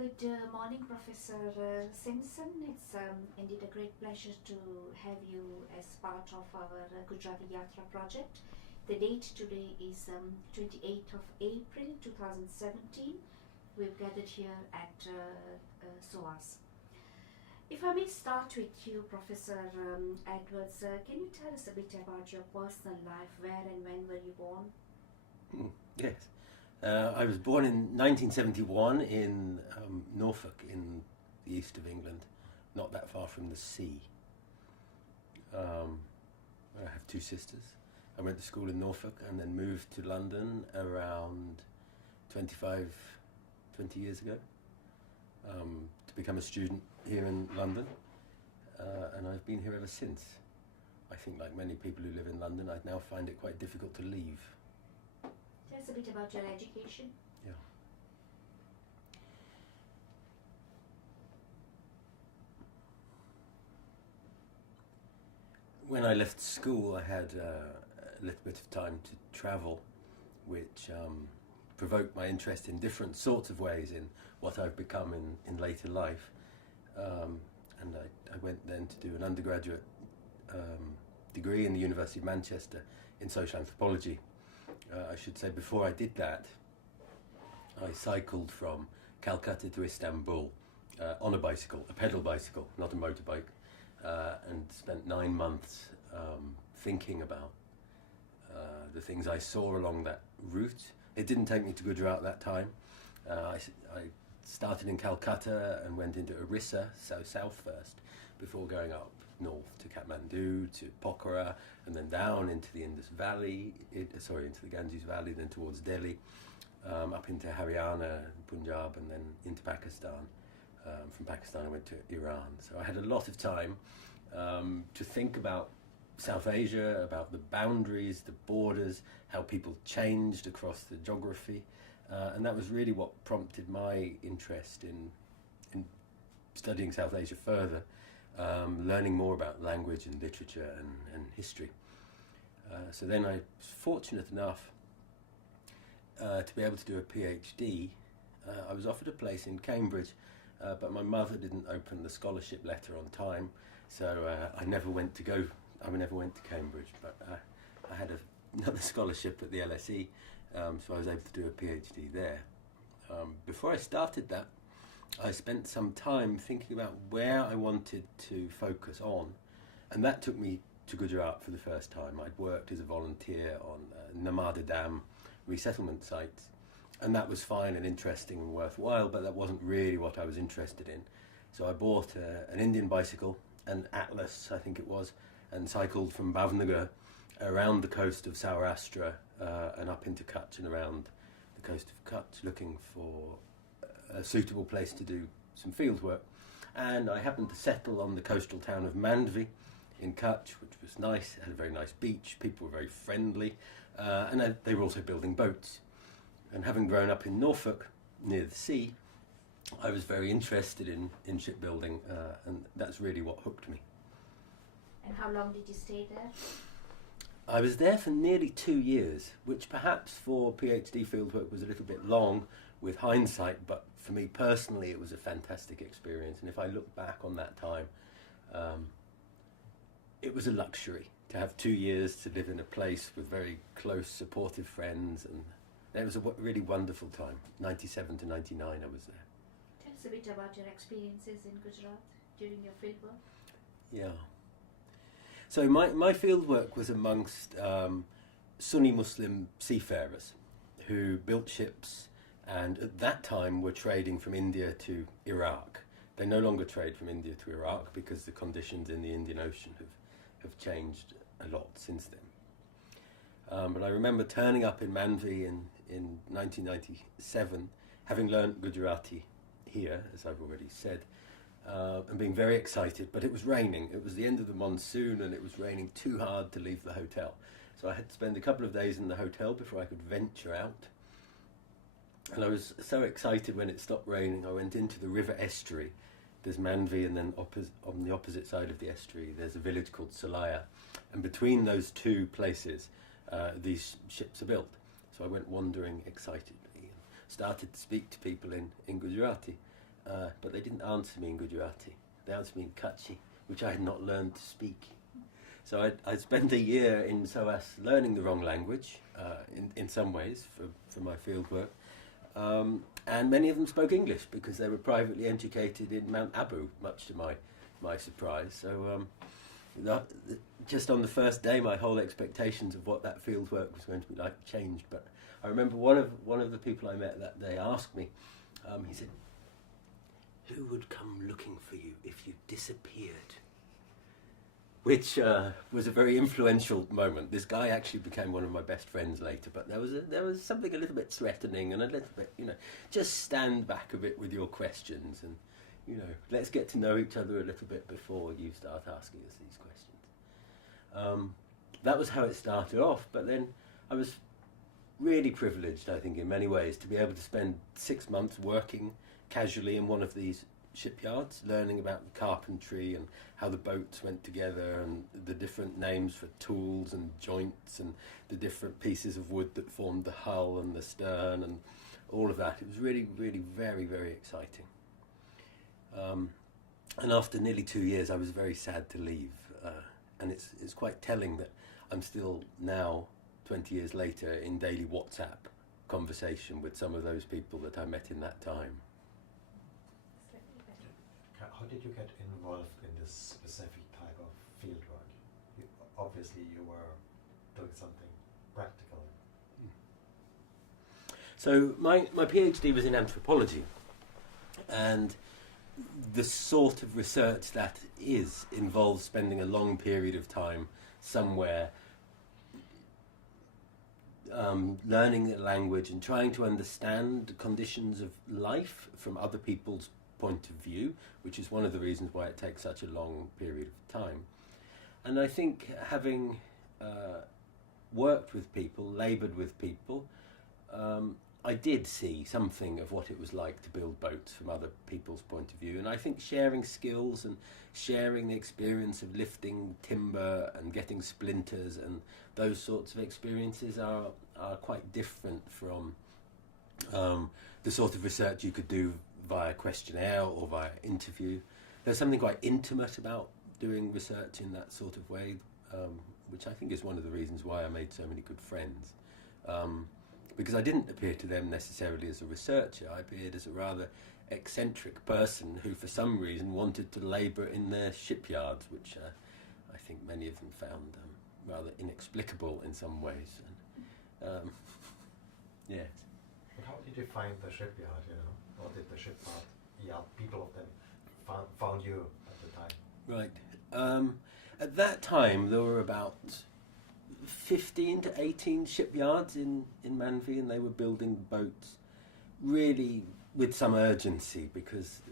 Good morning, Professor Simpson. It's indeed a great pleasure to have you as part of our Gujarati Yatra project. The date today is 28th of April 2017. We've gathered here at SOAS. If I may start with you, Professor Edwards, can you tell us a bit about your personal life? Where and when were you born? Yes. I was born in 1971 in Norfolk in the east of England, not that far from the sea. I have two sisters. I went to school in Norfolk and then moved to London around 20 years ago to become a student here in London, and I've been here ever since. I think, like many people who live in London, I now find it quite difficult to leave. Tell us a bit about your education. Yeah. When I left school, I had a little bit of time to travel, which provoked my interest in different sorts of ways in what I've become in later life. And I went then to do an undergraduate degree in the University of Manchester in social anthropology. I should say before I did that, I cycled from Calcutta to Istanbul on a bicycle, a pedal bicycle, not a motorbike, and spent 9 months thinking about the things I saw along that route. It didn't take me to Gujarat that time. I started in Calcutta and went into Orissa, so south first, before going up north to Kathmandu, to Pokhara, and then down into the Indus Valley, into the Ganges Valley, then towards Delhi, up into Haryana, Punjab, and then into Pakistan. From Pakistan I went to Iran. So I had a lot of time to think about South Asia, about the boundaries, the borders, how people changed across the geography, and that was really what prompted my interest in studying South Asia further, learning more about language and literature and history. So then I was fortunate enough to be able to do a PhD. I was offered a place in Cambridge, but my mother didn't open the scholarship letter on time, so I never went to Cambridge, but I had another scholarship at the LSE, so I was able to do a PhD there. Before I started that, I spent some time thinking about where I wanted to focus on, and that took me to Gujarat for the first time. I'd worked as a volunteer on Narmada Dam resettlement sites, and that was fine and interesting and worthwhile, but that wasn't really what I was interested in. So I bought an Indian bicycle, an Atlas I think it was, and cycled from Bhavnagar around the coast of Saurashtra and up into Kutch and around the coast of Kutch, looking for a suitable place to do some field work. And I happened to settle on the coastal town of Mandvi in Kutch, which was nice. It had a very nice beach, people were very friendly, and they were also building boats. And having grown up in Norfolk, near the sea, I was very interested in shipbuilding, and that's really what hooked me. And how long did you stay there? I was there for nearly 2 years, which perhaps for PhD fieldwork was a little bit long with hindsight, but for me personally it was a fantastic experience. And if I look back on that time, it was a luxury to have 2 years to live in a place with very close, supportive friends, and it was a really wonderful time. 97 to 99 I was there. Tell us a bit about your experiences in Gujarat during your fieldwork. Yeah. So my fieldwork was amongst Sunni Muslim seafarers who built ships and at that time were trading from India to Iraq. They no longer trade from India to Iraq because the conditions in the Indian Ocean have changed a lot since then. But I remember turning up in Mandvi in 1997, having learnt Gujarati here, as I've already said, and being very excited, but it was raining. It was the end of the monsoon and it was raining too hard to leave the hotel. So I had to spend a couple of days in the hotel before I could venture out. And I was so excited when it stopped raining. I went into the river estuary. There's Mandvi, and then on the opposite side of the estuary there's a village called Salaya. And between those two places these ships are built. So I went wandering excitedly and started to speak to people in Gujarati. but they didn't answer me in Gujarati. They answered me in Kutchi, which I had not learned to speak. So I spent a year in SOAS learning the wrong language, in some ways, for my fieldwork. And many of them spoke English because they were privately educated in Mount Abu, much to my surprise. So just on the first day, my whole expectations of what that fieldwork was going to be like changed. But I remember one of the people I met that day asked me, he said, "Who would come looking for you if you disappeared?" Which was a very influential moment. This guy actually became one of my best friends later, but there was something a little bit threatening and a little bit, just stand back a bit with your questions and, let's get to know each other a little bit before you start asking us these questions. That was how it started off, but then I was really privileged, I think, in many ways, to be able to spend 6 months working casually in one of these shipyards, learning about the carpentry and how the boats went together and the different names for tools and joints and the different pieces of wood that formed the hull and the stern and all of that. It was really, really very, very exciting. And after nearly 2 years, I was very sad to leave. And it's quite telling that I'm still now, 20 years later, in daily WhatsApp conversation with some of those people that I met in that time. How did you get involved in this specific type of fieldwork? Obviously, you were doing something practical. So my PhD was in anthropology, and the sort of research that involves spending a long period of time somewhere, learning the language and trying to understand the conditions of life from other people's point of view, which is one of the reasons why it takes such a long period of time. And I think having worked with people, laboured with people, I did see something of what it was like to build boats from other people's point of view. And I think sharing skills and sharing the experience of lifting timber and getting splinters and those sorts of experiences are quite different from the sort of research you could do via questionnaire or via interview. There's something quite intimate about doing research in that sort of way, which I think is one of the reasons why I made so many good friends. Because I didn't appear to them necessarily as a researcher. I appeared as a rather eccentric person who for some reason wanted to labour in their shipyards, which I think many of them found rather inexplicable in some ways. And, yes. But how did you find the shipyard, Or did the shipyard people of them found you at the time? Right. At that time, there were about 15 to 18 shipyards in Mandvi, and they were building boats really with some urgency, because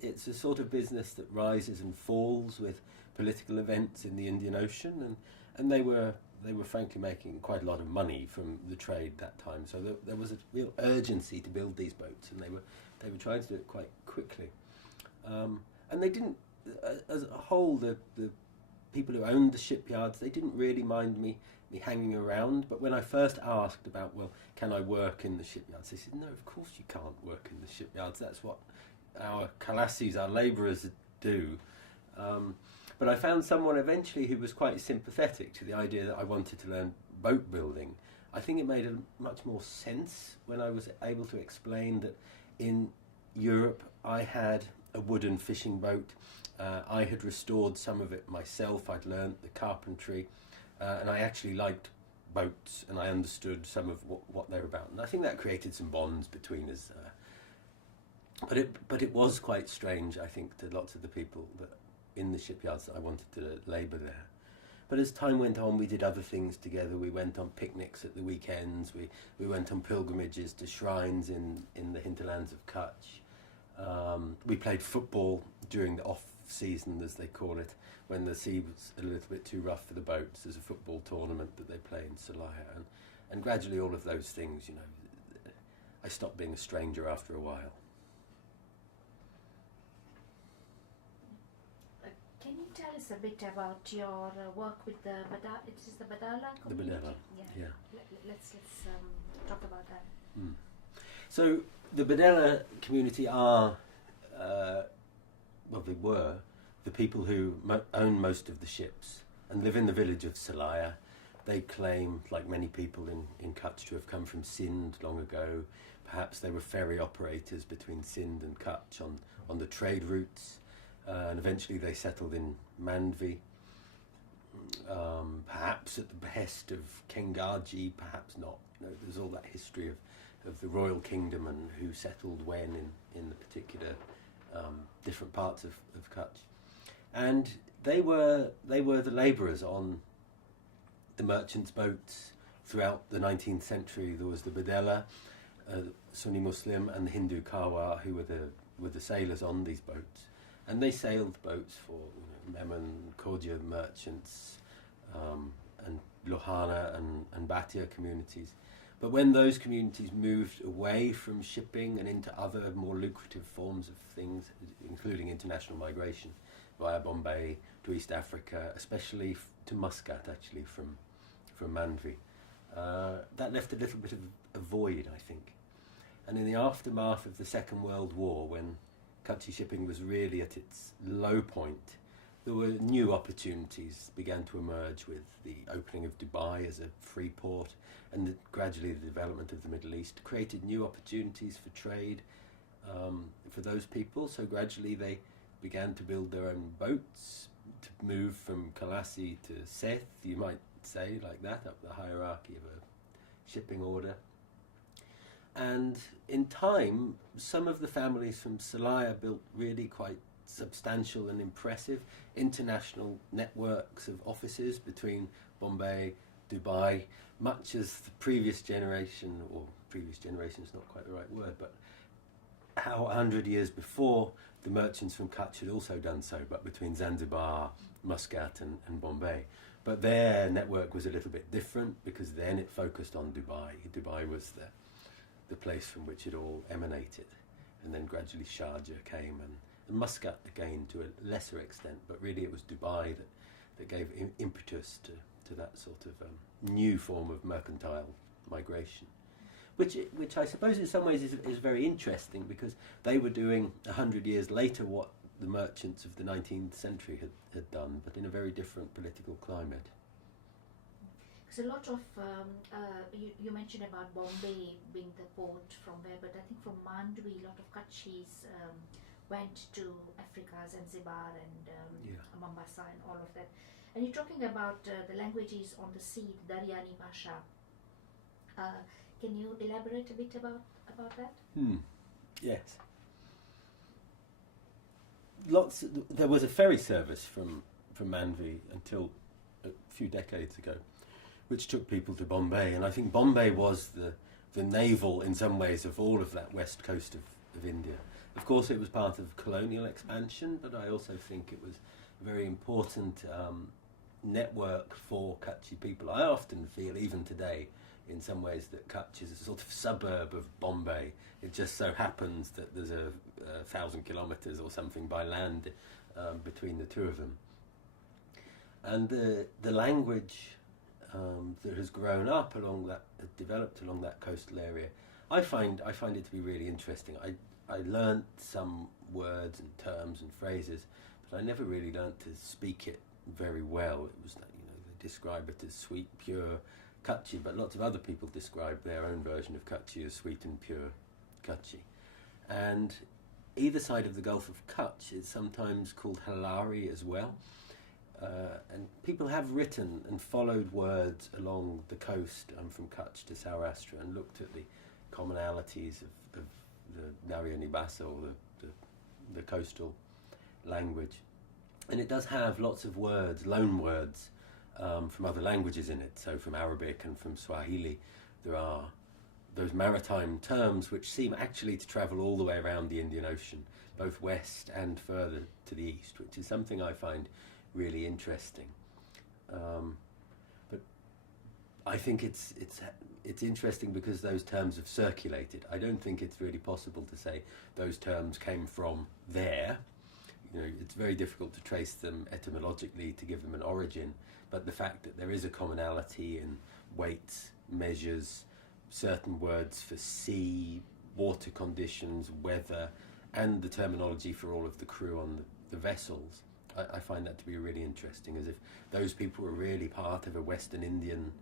it's a sort of business that rises and falls with political events in the Indian Ocean, and they were frankly making quite a lot of money from the trade that time. So there was a real urgency to build these boats, and they were trying to do it quite quickly. And they didn't, as a whole, the people who owned the shipyards, they didn't really mind me hanging around. But when I first asked about, well, can I work in the shipyards, they said, no, of course you can't work in the shipyards. That's what our kalassis, our labourers, do. But I found someone eventually who was quite sympathetic to the idea that I wanted to learn boat building. I think it made much more sense when I was able to explain that in Europe I had a wooden fishing boat. I had restored some of it myself. I'd learned the carpentry, and I actually liked boats, and I understood some of what they were about. And I think that created some bonds between us. But it was quite strange, I think, to lots of the people that in the shipyards that I wanted to labour there. But as time went on, we did other things together. We went on picnics at the weekends. We went on pilgrimages to shrines in the hinterlands of Kutch. We played football during the off-season, as they call it, when the sea was a little bit too rough for the boats. There's a football tournament that they play in Solaya. And gradually all of those things, I stopped being a stranger after a while. Can you tell us a bit about your work with the Badela? It is the Badela community. The Badela, yeah. Let's talk about that. So the Badela community are well, they were the people who own most of the ships and live in the village of Salaya. They claim, like many people in Kutch, to have come from Sindh long ago. Perhaps they were ferry operators between Sindh and Kutch on the trade routes, and eventually they settled in Mandvi, perhaps at the behest of Kengaji, perhaps not. There's all that history of the royal kingdom and who settled when in the particular different parts of Kutch. And they were the labourers on the merchants' boats throughout the 19th century. There was the Badela, Sunni Muslim, and the Hindu Kawa, who were the sailors on these boats, and they sailed boats for Memon, Kodja merchants, and Lohana and Bhatia communities. But when those communities moved away from shipping and into other more lucrative forms of things, including international migration via Bombay to East Africa, especially to Muscat, actually from Mandvi, that left a little bit of a void, I think. And in the aftermath of the Second World War, when Kutchi shipping was really at its low point, there were new opportunities began to emerge with the opening of Dubai as a free port, and gradually the development of the Middle East created new opportunities for trade for those people. So gradually they began to build their own boats, to move from Kalassi to Seth, you might say, like that, up the hierarchy of a shipping order. And in time, some of the families from Salaya built really quite substantial and impressive international networks of offices between Bombay, Dubai, much as the previous generation, or previous generation is not quite the right word, but how 100 years before the merchants from Kutch had also done so, but between Zanzibar, Muscat and Bombay. But their network was a little bit different because then it focused on Dubai. Dubai was the place from which it all emanated. And then gradually Sharjah came and Muscat again to a lesser extent, but really it was Dubai that gave impetus to that sort of new form of mercantile migration. Which I suppose in some ways is very interesting, because they were doing 100 years later what the merchants of the 19th century had done, but in a very different political climate. Because a lot of, you mentioned about Bombay being the port from where, but I think from Mandvi, a lot of Kutchis went to Africa, Zanzibar and Mombasa and all of that. And you're talking about the languages on the sea, Daryani Bhasha. Can you elaborate a bit about that? Yes. There was a ferry service from Mandvi until a few decades ago, which took people to Bombay, and I think Bombay was the navel in some ways of all of that west coast of India. Of course it was part of colonial expansion, but I also think it was a very important network for Kutchi people. I often feel, even today, in some ways, that Kutch is a sort of suburb of Bombay. It just so happens that there's a 1,000 kilometres or something by land between the two of them. And the language that has grown up along that, developed along that coastal area, I find it to be really interesting. I learnt some words and terms and phrases, but I never really learnt to speak it very well. It was, they describe it as sweet, pure Kutchi, but lots of other people describe their own version of Kutchi as sweet and pure Kutchi. And either side of the Gulf of Kutch is sometimes called Halari as well. And people have written and followed words along the coast from Kutch to Saurashtra and looked at the commonalities of the Naryani Bhasa, or the coastal language. And it does have lots of words, loan words, from other languages in it. So from Arabic and from Swahili, there are those maritime terms which seem actually to travel all the way around the Indian Ocean, both west and further to the east, which is something I find really interesting. But I think it's interesting because those terms have circulated. I don't think it's really possible to say those terms came from there. It's very difficult to trace them etymologically, to give them an origin, but the fact that there is a commonality in weights, measures, certain words for sea, water conditions, weather, and the terminology for all of the crew on the vessels, I find that to be really interesting, as if those people were really part of a Western Indian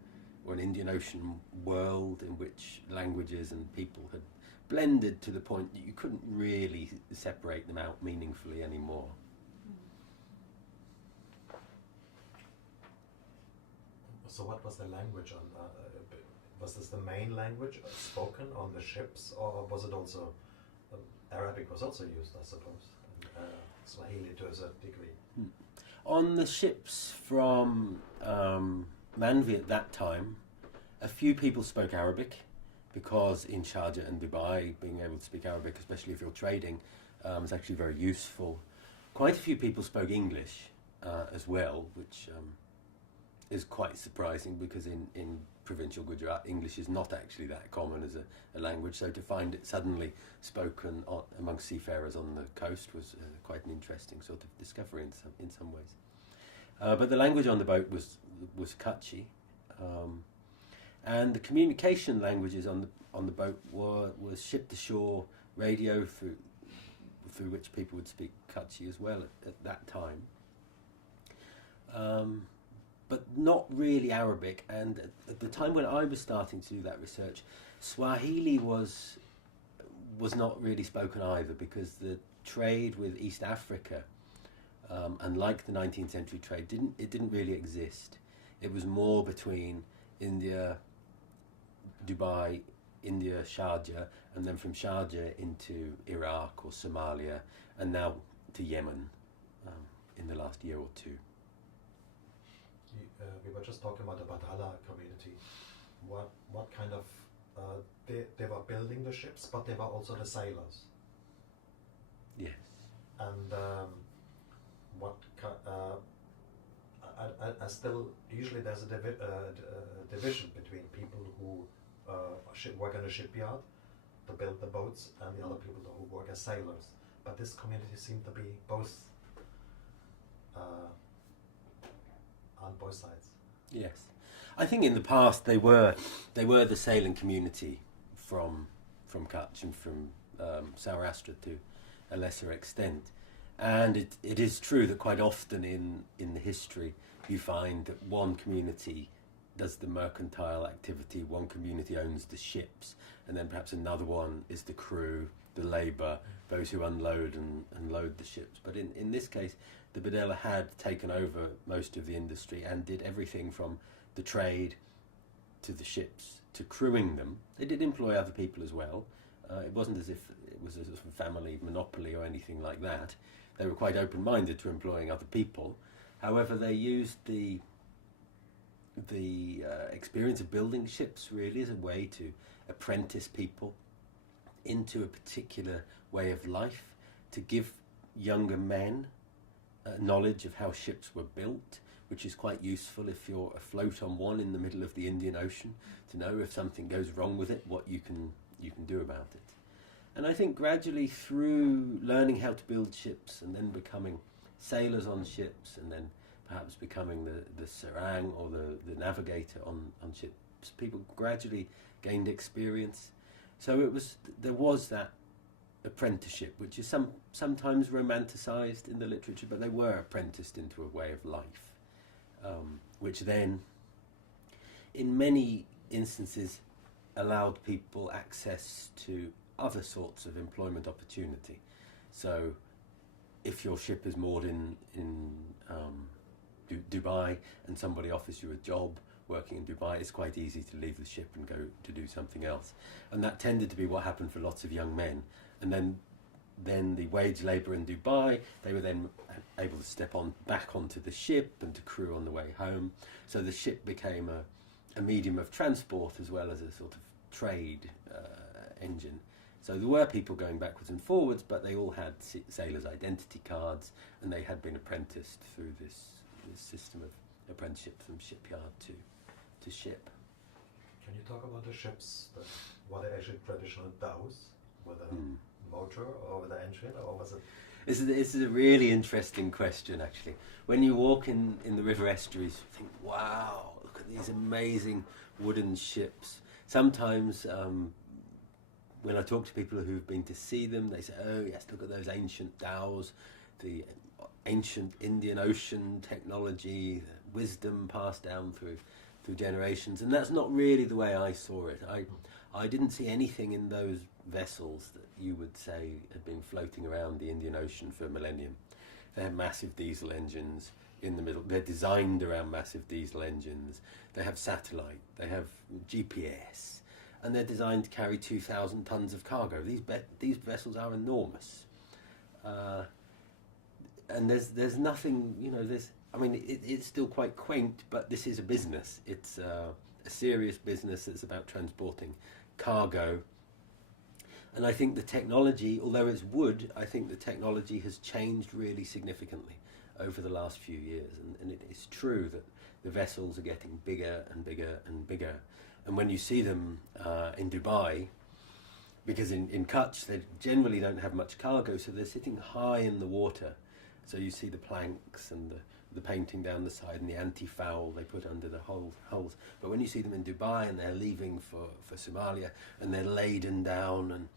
or an Indian Ocean world in which languages and people had blended to the point that you couldn't really separate them out meaningfully anymore. So what was the language on, was this the main language spoken on the ships, or was it also, Arabic was also used, I suppose, and Swahili to a certain degree? On the ships from Mandvi at that time, a few people spoke Arabic, because in Sharjah and Dubai, being able to speak Arabic, especially if you're trading, is actually very useful. Quite a few people spoke English as well, which is quite surprising, because in provincial Gujarat, English is not actually that common as a language, so to find it suddenly spoken amongst seafarers on the coast was quite an interesting sort of discovery in some ways. But the language on the boat was Kutchi, and the communication languages on the boat was ship-to-shore radio through which people would speak Kutchi as well at that time. But not really Arabic, and at the time when I was starting to do that research, Swahili was not really spoken either, because the trade with East Africa, unlike the 19th century trade, didn't really exist. It was more between India, Dubai, India, Sharjah, and then from Sharjah into Iraq or Somalia, and now to Yemen in the last year or two. We were just talking about the Badela community. What kind of they were building the ships, but they were also the sailors. Yes. And I still usually there's a division between people who work in a shipyard to build the boats, and the other people who work as sailors. But this community seemed to be both. On both sides. Yes, I think in the past they were the sailing community from Kutch and from Saurashtra to a lesser extent, and it is true that quite often in the history you find that one community does the mercantile activity, one community owns the ships, and then perhaps another one is the crew, the labour, those who unload and load the ships. But in this case, the Badela had taken over most of the industry and did everything from the trade to the ships to crewing them. They did employ other people as well. It wasn't as if it was a sort of family monopoly or anything like that. They were quite open-minded to employing other people. However, they used the experience of building ships really as a way to apprentice people into a particular way of life, to give younger men knowledge of how ships were built, which is quite useful if you're afloat on one in the middle of the Indian Ocean, to know if something goes wrong with it, what you can do about it. And I think gradually through learning how to build ships and then becoming sailors on ships and then perhaps becoming the serang or the navigator on ships, people gradually gained experience. So there was that apprenticeship, which is sometimes romanticised in the literature, but they were apprenticed into a way of life, which then, in many instances, allowed people access to other sorts of employment opportunity. So, if your ship is moored in Dubai and somebody offers you a job working in Dubai, it's quite easy to leave the ship and go to do something else. And that tended to be what happened for lots of young men. And then the wage labour in Dubai, they were then able to step back onto the ship and to crew on the way home. So the ship became a medium of transport as well as a sort of trade engine. So there were people going backwards and forwards, but they all had sailors' identity cards, and they had been apprenticed through this system of apprenticeship from shipyard to ship. Can you talk about the ships? Were they actually traditional dhows with a motor or with an engine, or was it? This is a really interesting question, actually. When you walk in the river estuaries, you think, wow, look at these amazing wooden ships. Sometimes when I talk to people who've been to see them, they say, oh yes, look at those ancient dhows, the ancient Indian Ocean technology, the wisdom passed down through generations. And that's not really the way I saw it. I didn't see anything in those vessels that you would say had been floating around the Indian Ocean for a millennium. They have massive diesel engines in the middle. They're designed around massive diesel engines. They have satellite. They have GPS. And they're designed to carry 2,000 tons of cargo. These vessels are enormous. And there's nothing, it's still quite quaint, but this is a business. It's a serious business that's about transporting cargo. And I think the technology, although it's wood, I think the technology has changed really significantly over the last few years. And it is true that the vessels are getting bigger and bigger and bigger. And when you see them in Dubai, because in Kutch they generally don't have much cargo, so they're sitting high in the water. So you see the planks and the painting down the side and the anti-foul they put under the hulls. But when you see them in Dubai and they're leaving for Somalia and they're laden down and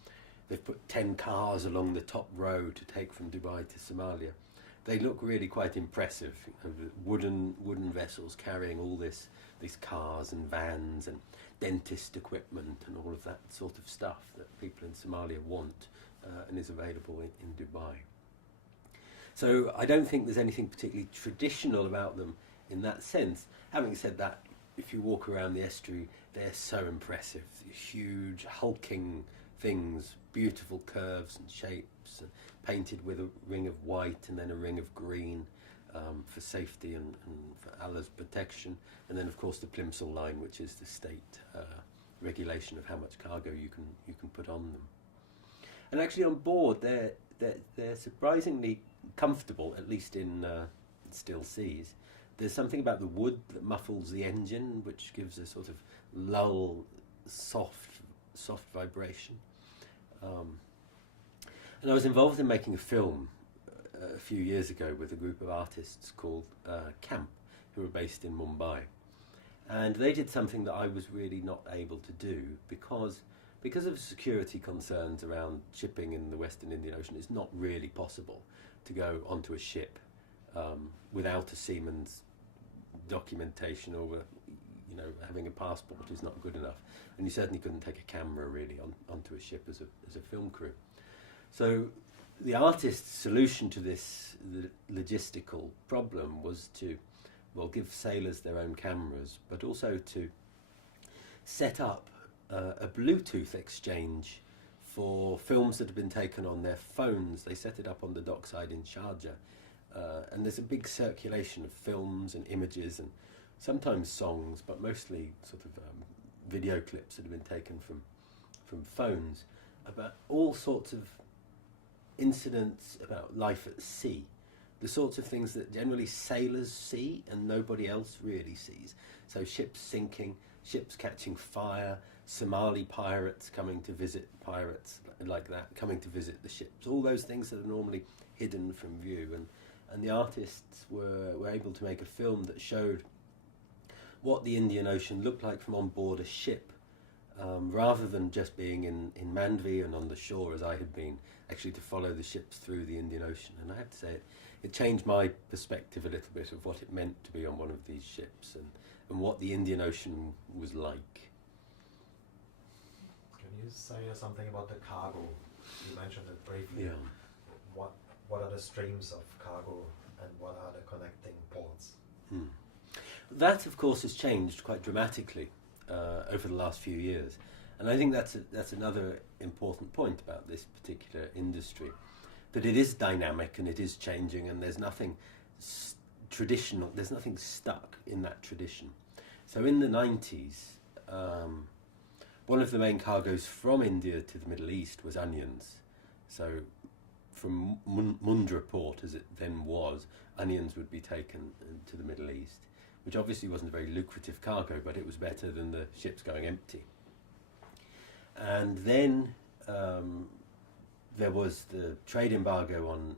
they've put 10 cars along the top row to take from Dubai to Somalia, they look really quite impressive. Wooden vessels carrying all these cars and vans and dentist equipment and all of that sort of stuff that people in Somalia want and is available in Dubai. So I don't think there's anything particularly traditional about them in that sense. Having said that, if you walk around the estuary, they're so impressive. These huge, hulking things, beautiful curves and shapes, and painted with a ring of white and then a ring of green for safety and for Allah's protection. And then, of course, the Plimsoll line, which is the state regulation of how much cargo you can put on them. And actually on board, they're surprisingly comfortable, at least in still seas. There's something about the wood that muffles the engine, which gives a sort of lull, soft vibration. And I was involved in making a film a few years ago with a group of artists called Camp, who were based in Mumbai. And they did something that I was really not able to do because of security concerns around shipping in the Western Indian Ocean. It's not really possible to go onto a ship without a seaman's documentation, or having a passport is not good enough. And you certainly couldn't take a camera really onto a ship as a film crew. So the artist's solution to this logistical problem was to, give sailors their own cameras, but also to set up a Bluetooth exchange for films that have been taken on their phones. They set it up on the dockside in Sharjah, and there's a big circulation of films and images and sometimes songs, but mostly sort of video clips that have been taken from phones about all sorts of incidents about life at sea, the sorts of things that generally sailors see and nobody else really sees. So ships sinking, ships catching fire, Somali pirates coming to visit coming to visit the ships, all those things that are normally hidden from view. And the artists were able to make a film that showed what the Indian Ocean looked like from on board a ship, rather than just being in Mandvi and on the shore as I had been, actually to follow the ships through the Indian Ocean. And I have to say, it changed my perspective a little bit of what it meant to be on one of these ships and what the Indian Ocean was like. Can you say something about the cargo? You mentioned it briefly. Yeah. What are the streams of cargo and what are the connecting ports? That, of course, has changed quite dramatically over the last few years. And I think that's another important point about this particular industry, that it is dynamic and it is changing, and there's nothing traditional, there's nothing stuck in that tradition. So in the 90s, one of the main cargoes from India to the Middle East was onions. So from Mundra port, as it then was, onions would be taken to the Middle East, which obviously wasn't a very lucrative cargo, but it was better than the ships going empty. And then there was the trade embargo on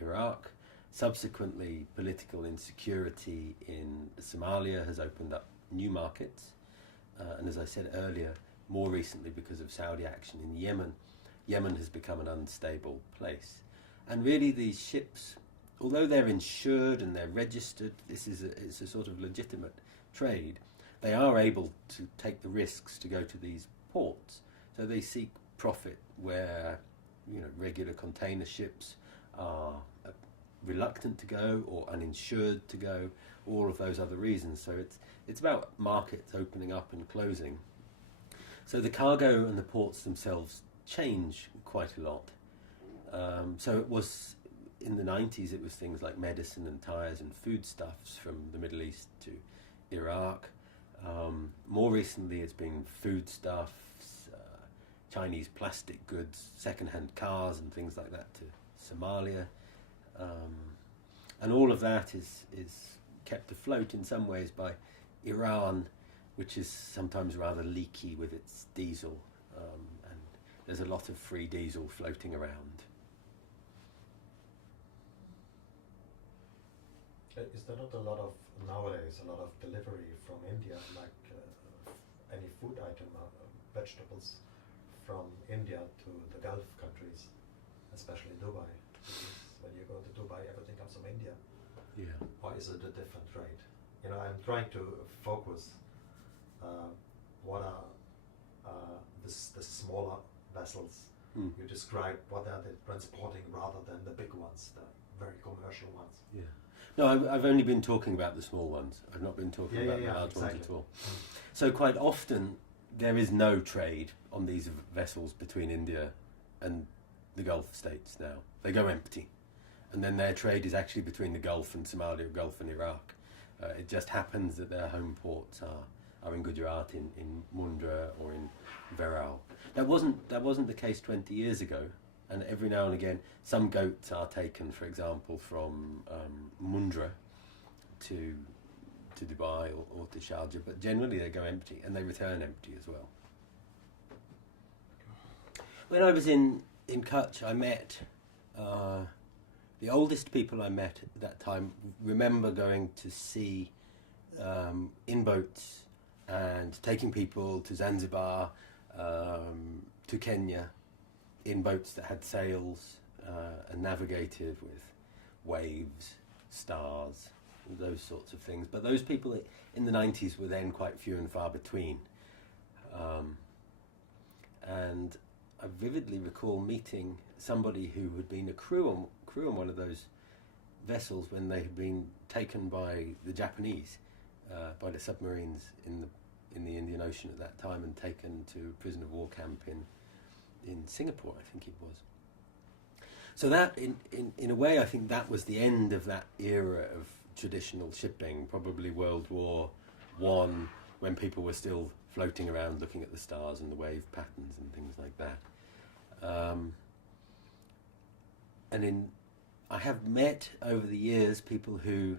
Iraq. Subsequently, political insecurity in Somalia has opened up new markets. And as I said earlier, more recently because of Saudi action in Yemen. Yemen has become an unstable place. And really these ships, although they're insured and they're registered, it's a sort of legitimate trade, they are able to take the risks to go to these ports. So they seek profit where, you know, regular container ships are reluctant to go or uninsured to go, all of those other reasons. So it's about markets opening up and closing. So the cargo and the ports themselves change quite a lot. So it was, in the 90s, it was things like medicine and tyres and foodstuffs from the Middle East to Iraq. More recently it's been foodstuffs, Chinese plastic goods, second-hand cars and things like that to Somalia. And all of that is kept afloat in some ways by Iran, which is sometimes rather leaky with its diesel, and there's a lot of free diesel floating around. Is there not a lot of, nowadays, a lot of delivery from India, like any food item, vegetables from India to the Gulf countries, especially Dubai? Because when you go to Dubai, everything comes from India. Yeah. Or is it a different trade? You know, I'm trying to focus what are the smaller vessels you describe, what are they transporting rather than the big ones, the very commercial ones. Yeah. No, I've only been talking about the small ones. I've not been talking about the large ones at all. So quite often there is no trade on these vessels between India and the Gulf states now. They go empty. And then their trade is actually between the Gulf and Somalia, Gulf and Iraq. It just happens that their home ports are in Gujarat, in Mundra or in Veral. That wasn't the case 20 years ago. And every now and again, some goats are taken, for example, from Mundra to Dubai or to Sharjah, but generally they go empty, and they return empty as well. When I was in Kutch, I met the oldest people I met at that time. Remember going to sea in boats and taking people to Zanzibar, to Kenya, in boats that had sails and navigated with waves, stars, those sorts of things. But those people in the 90s were then quite few and far between. And I vividly recall meeting somebody who had been a crew on one of those vessels when they had been taken by the Japanese, by the submarines in the Indian Ocean at that time, and taken to a prisoner of war camp in Singapore, I think it was. So that, in a way, I think that was the end of that era of traditional shipping, probably World War I, when people were still floating around looking at the stars and the wave patterns and things like that. I have met over the years people who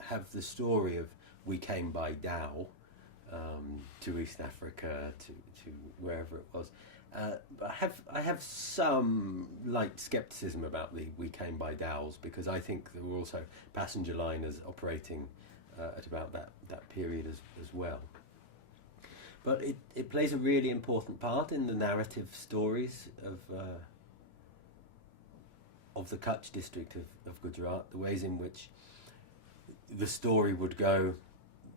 have the story of we came by dhow to East Africa, to wherever it was. I have some light scepticism about the we came by dhows, because I think there were also passenger liners operating at about that period as well. But it plays a really important part in the narrative stories of the Kutch district of Gujarat, the ways in which the story would go.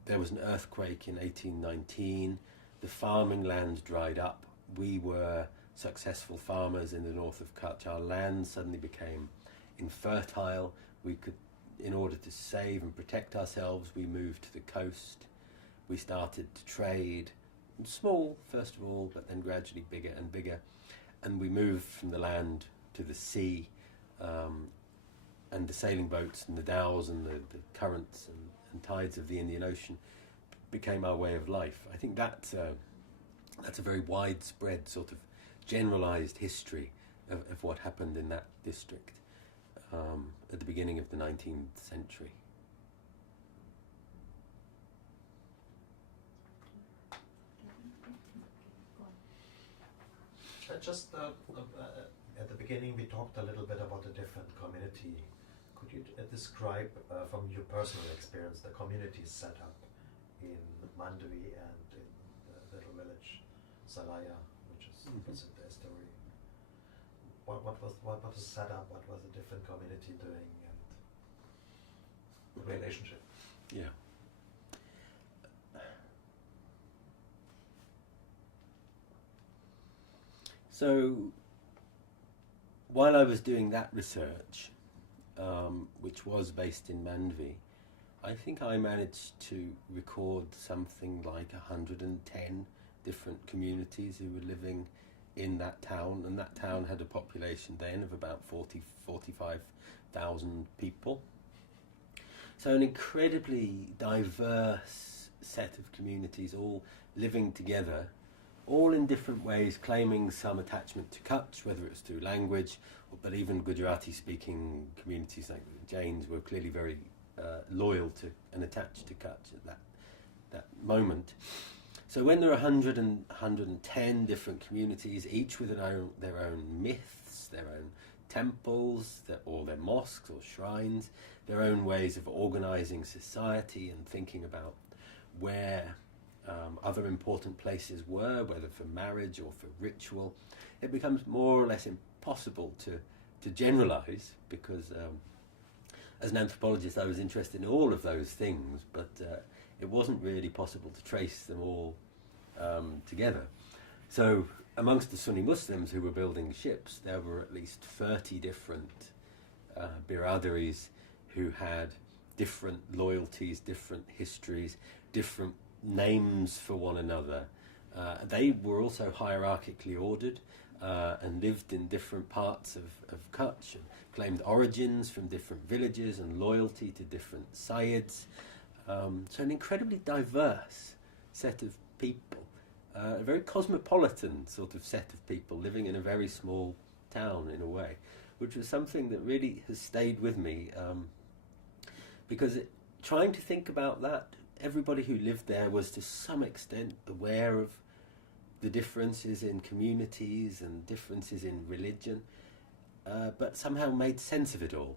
There was an earthquake in 1819, the farming land dried up. We were successful farmers in the north of Kutch. Our land suddenly became infertile. We could, in order to save and protect ourselves, we moved to the coast. We started to trade, small first of all, but then gradually bigger and bigger. And we moved from the land to the sea, and the sailing boats and the dhows and the currents and tides of the Indian Ocean became our way of life. I think that's a very widespread sort of generalised history of what happened in that district at the beginning of the 19th century. Just at the beginning we talked a little bit about the different community. Could you describe from your personal experience the community set up in Mandvi and in the little village Salaya, which is was in the estuary. What was the setup? What was the different community doing and relationship? Yeah. So, while I was doing that research, which was based in Mandvi, I think I managed to record something like 110 different communities who were living in that town, and that town had a population then of about 45,000 people. So an incredibly diverse set of communities all living together, all in different ways, claiming some attachment to Kutch, whether it's through language, but even Gujarati-speaking communities like the Jains were clearly very loyal to and attached to Kutch at that moment. So when there are 110 different communities, each with their own myths, their own temples, or their mosques or shrines, their own ways of organising society and thinking about where other important places were, whether for marriage or for ritual, it becomes more or less impossible to generalise, because as an anthropologist I was interested in all of those things, but it wasn't really possible to trace them all together. So amongst the Sunni Muslims who were building ships, there were at least 30 different biradaris who had different loyalties, different histories, different names for one another. They were also hierarchically ordered and lived in different parts of Kutch, and claimed origins from different villages and loyalty to different sayyids. So an incredibly diverse set of people, a very cosmopolitan sort of set of people living in a very small town in a way, which was something that really has stayed with me, because trying to think about that, everybody who lived there was to some extent aware of the differences in communities and differences in religion, but somehow made sense of it all.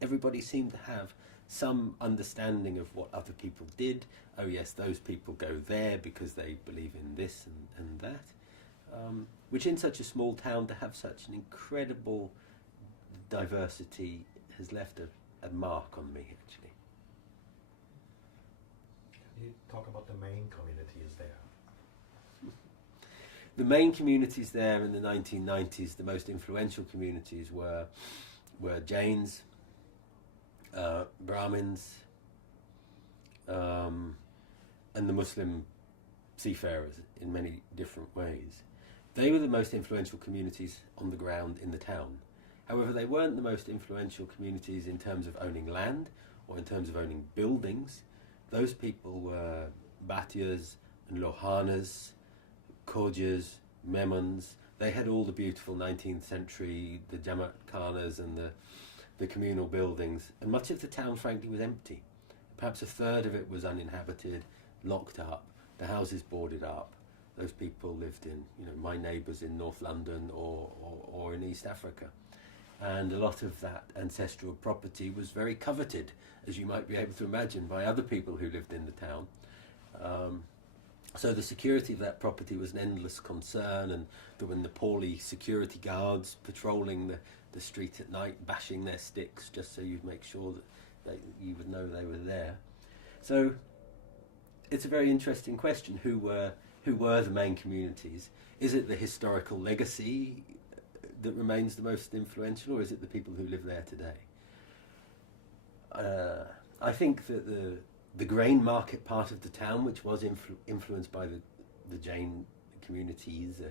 Everybody seemed to have some understanding of what other people did. Oh yes, those people go there because they believe in this and that. Which in such a small town, to have such an incredible diversity has left a mark on me, actually. Can you talk about the main communities there? The main communities there in the 1990s, the most influential communities were Jains, Brahmins, and the Muslim seafarers in many different ways. They were the most influential communities on the ground in the town. However, they weren't the most influential communities in terms of owning land or in terms of owning buildings. Those people were Bhatias and Lohanas, Khojas, Memons. They had all the beautiful 19th century, the Jamat Khanas and the communal buildings, and much of the town, frankly, was empty. Perhaps a third of it was uninhabited, locked up, the houses boarded up. Those people lived in, my neighbours in North London or in East Africa. And a lot of that ancestral property was very coveted, as you might be able to imagine, by other people who lived in the town. So the security of that property was an endless concern, and there were Nepali security guards patrolling the street at night, bashing their sticks just so you'd make sure that you would know they were there. So it's a very interesting question. Who were the main communities? Is it the historical legacy that remains the most influential, or is it the people who live there today? I think that the grain market part of the town, which was influenced by the Jain communities,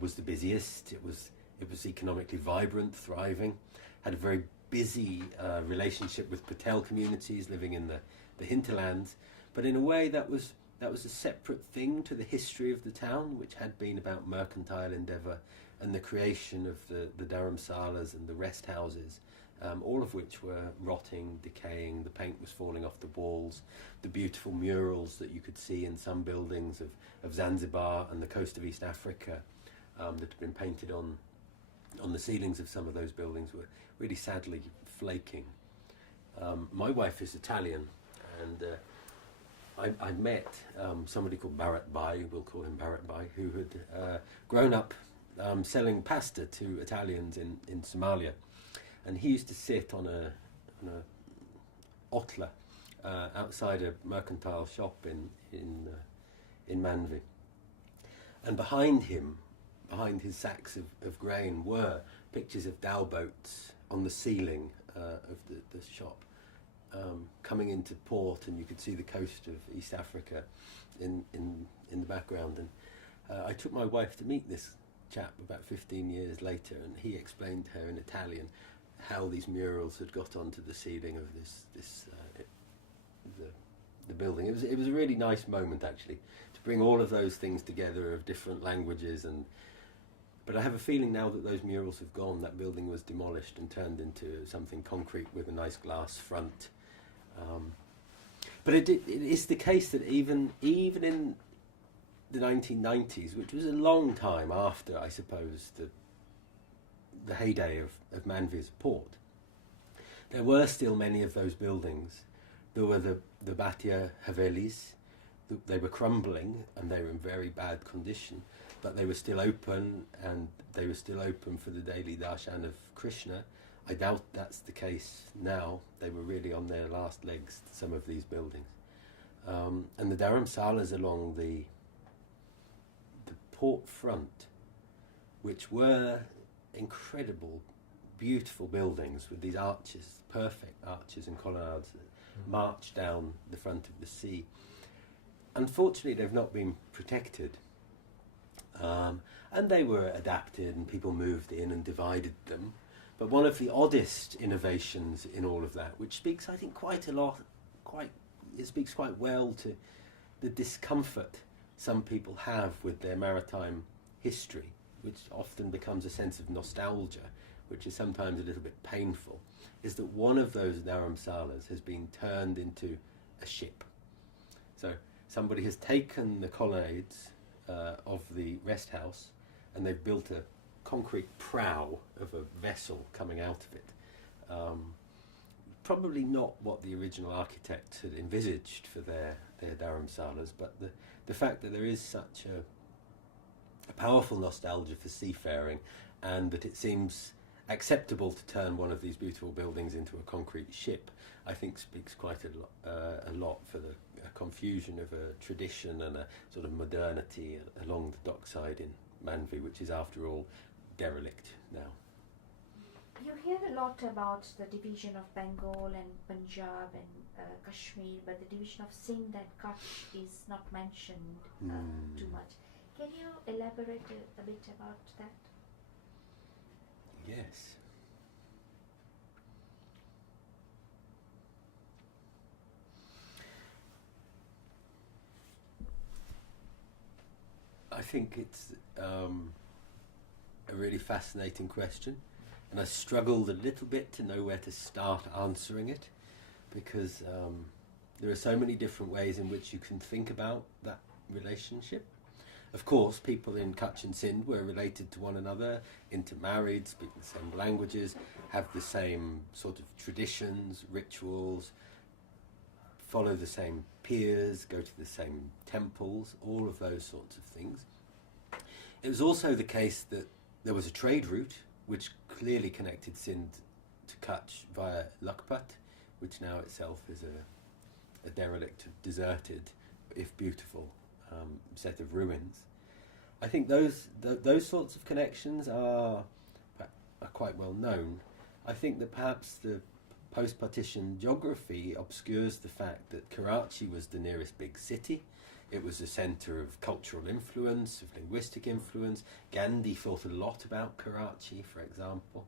was the busiest. It was economically vibrant, thriving, had a very busy relationship with Patel communities living in the hinterlands, but in a way that was a separate thing to the history of the town, which had been about mercantile endeavour and the creation of the dharamsalas and the rest houses, all of which were rotting, decaying. The paint was falling off the walls. The beautiful murals that you could see in some buildings of Zanzibar and the coast of East Africa that had been painted on the ceilings of some of those buildings were really sadly flaking. My wife is Italian, and I met somebody called Bharat Bhai, we'll call him Bharat Bhai, who had grown up selling pasta to Italians in Somalia. And he used to sit on a otla outside a mercantile shop in Mandvi. And behind him, behind his sacks of grain, were pictures of dhow boats on the ceiling of the shop, coming into port, and you could see the coast of East Africa in the background. And I took my wife to meet this chap about 15 years later, and he explained to her in Italian how these murals had got onto the ceiling of the building. It was a really nice moment, actually, to bring all of those things together of different languages. But I have a feeling now that those murals have gone, that building was demolished and turned into something concrete with a nice glass front. But it is the case that even in the 1990s, which was a long time after, I suppose, the heyday of Mandvi as a port, there were still many of those buildings. There were the Bhatia Havelis. They were crumbling and they were in very bad condition, but they were still open, and they were still open for the daily darshan of Krishna. I doubt that's the case now. They were really on their last legs, some of these buildings. And the dharamsalas along the port front, which were incredible, beautiful buildings with these arches, perfect arches and colonnades that march down the front of the sea. Unfortunately, they've not been protected. And they were adapted, and people moved in and divided them. But one of the oddest innovations in all of that, which speaks, I think, it speaks quite well to the discomfort some people have with their maritime history, which often becomes a sense of nostalgia, which is sometimes a little bit painful, is that one of those dharamsalas has been turned into a ship. So somebody has taken the colonnades of the rest house, and they've built a concrete prow of a vessel coming out of it. Probably not what the original architects had envisaged for their dharamsalas, but the fact that there is such a powerful nostalgia for seafaring, and that it seems acceptable to turn one of these beautiful buildings into a concrete ship, I think speaks quite a lot for the confusion of a tradition and a sort of modernity along the dockside in Mandvi, which is after all derelict now. You hear a lot about the division of Bengal and Punjab and Kashmir, but the division of Sindh and Kutch is not mentioned too much. Can you elaborate a bit about that? Yes. I think it's a really fascinating question, and I struggled a little bit to know where to start answering it, because there are so many different ways in which you can think about that relationship. Of course, people in Kutch and Sindh were related to one another, intermarried, speak the same languages, have the same sort of traditions, rituals, follow the same piers, go to the same temples, all of those sorts of things. It was also the case that there was a trade route which clearly connected Sindh to Kutch via Lakhpat, which now itself is a derelict, deserted, if beautiful, set of ruins. I think those sorts of connections are quite well known. I think that perhaps the post-partition geography obscures the fact that Karachi was the nearest big city. It was a centre of cultural influence, of linguistic influence. Gandhi thought a lot about Karachi, for example.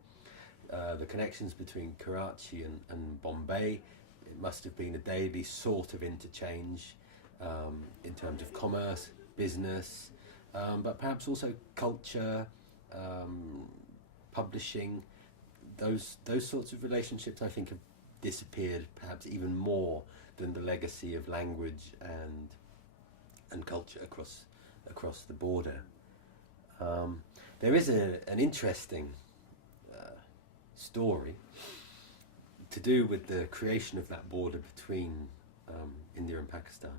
The connections between Karachi and Bombay, it must have been a daily sort of interchange in terms of commerce, business, but perhaps also culture, publishing. Those sorts of relationships, I think, have disappeared perhaps even more than the legacy of language and culture across the border. There is an interesting story to do with the creation of that border between India and Pakistan.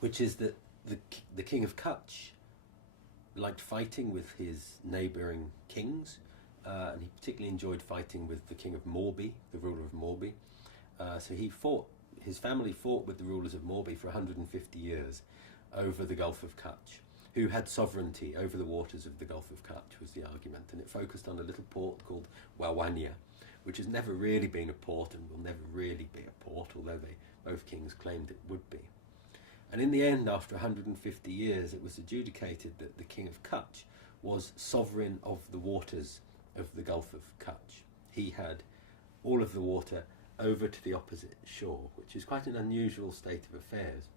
which is that the king of Kutch liked fighting with his neighbouring kings, and he particularly enjoyed fighting with the king of Morbi, the ruler of Morbi. So his family fought with the rulers of Morbi for 150 years over the Gulf of Kutch. Who had sovereignty over the waters of the Gulf of Kutch was the argument, and it focused on a little port called Wawania, which has never really been a port and will never really be a port, although both kings claimed it would be. And in the end, after 150 years, it was adjudicated that the king of Kutch was sovereign of the waters of the Gulf of Kutch. He had all of the water over to the opposite shore, which is quite an unusual state of affairs.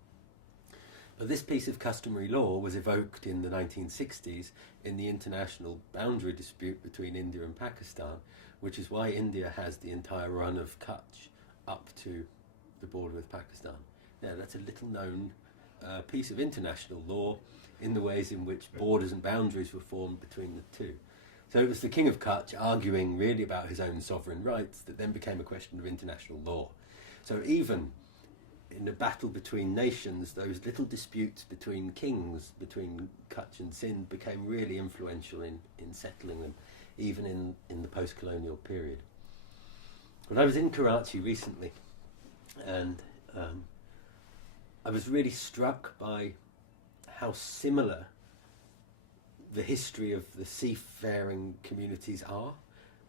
But this piece of customary law was evoked in the 1960s in the international boundary dispute between India and Pakistan, which is why India has the entire run of Kutch up to the border with Pakistan. Now, that's a little known piece of international law in the ways in which borders and boundaries were formed between the two. So it was the King of Kutch arguing really about his own sovereign rights that then became a question of international law. So even in a battle between nations, those little disputes between kings, between Kutch and Sindh, became really influential in settling them, even in the post-colonial period. When I was in Karachi recently, and I was really struck by how similar the history of the seafaring communities are.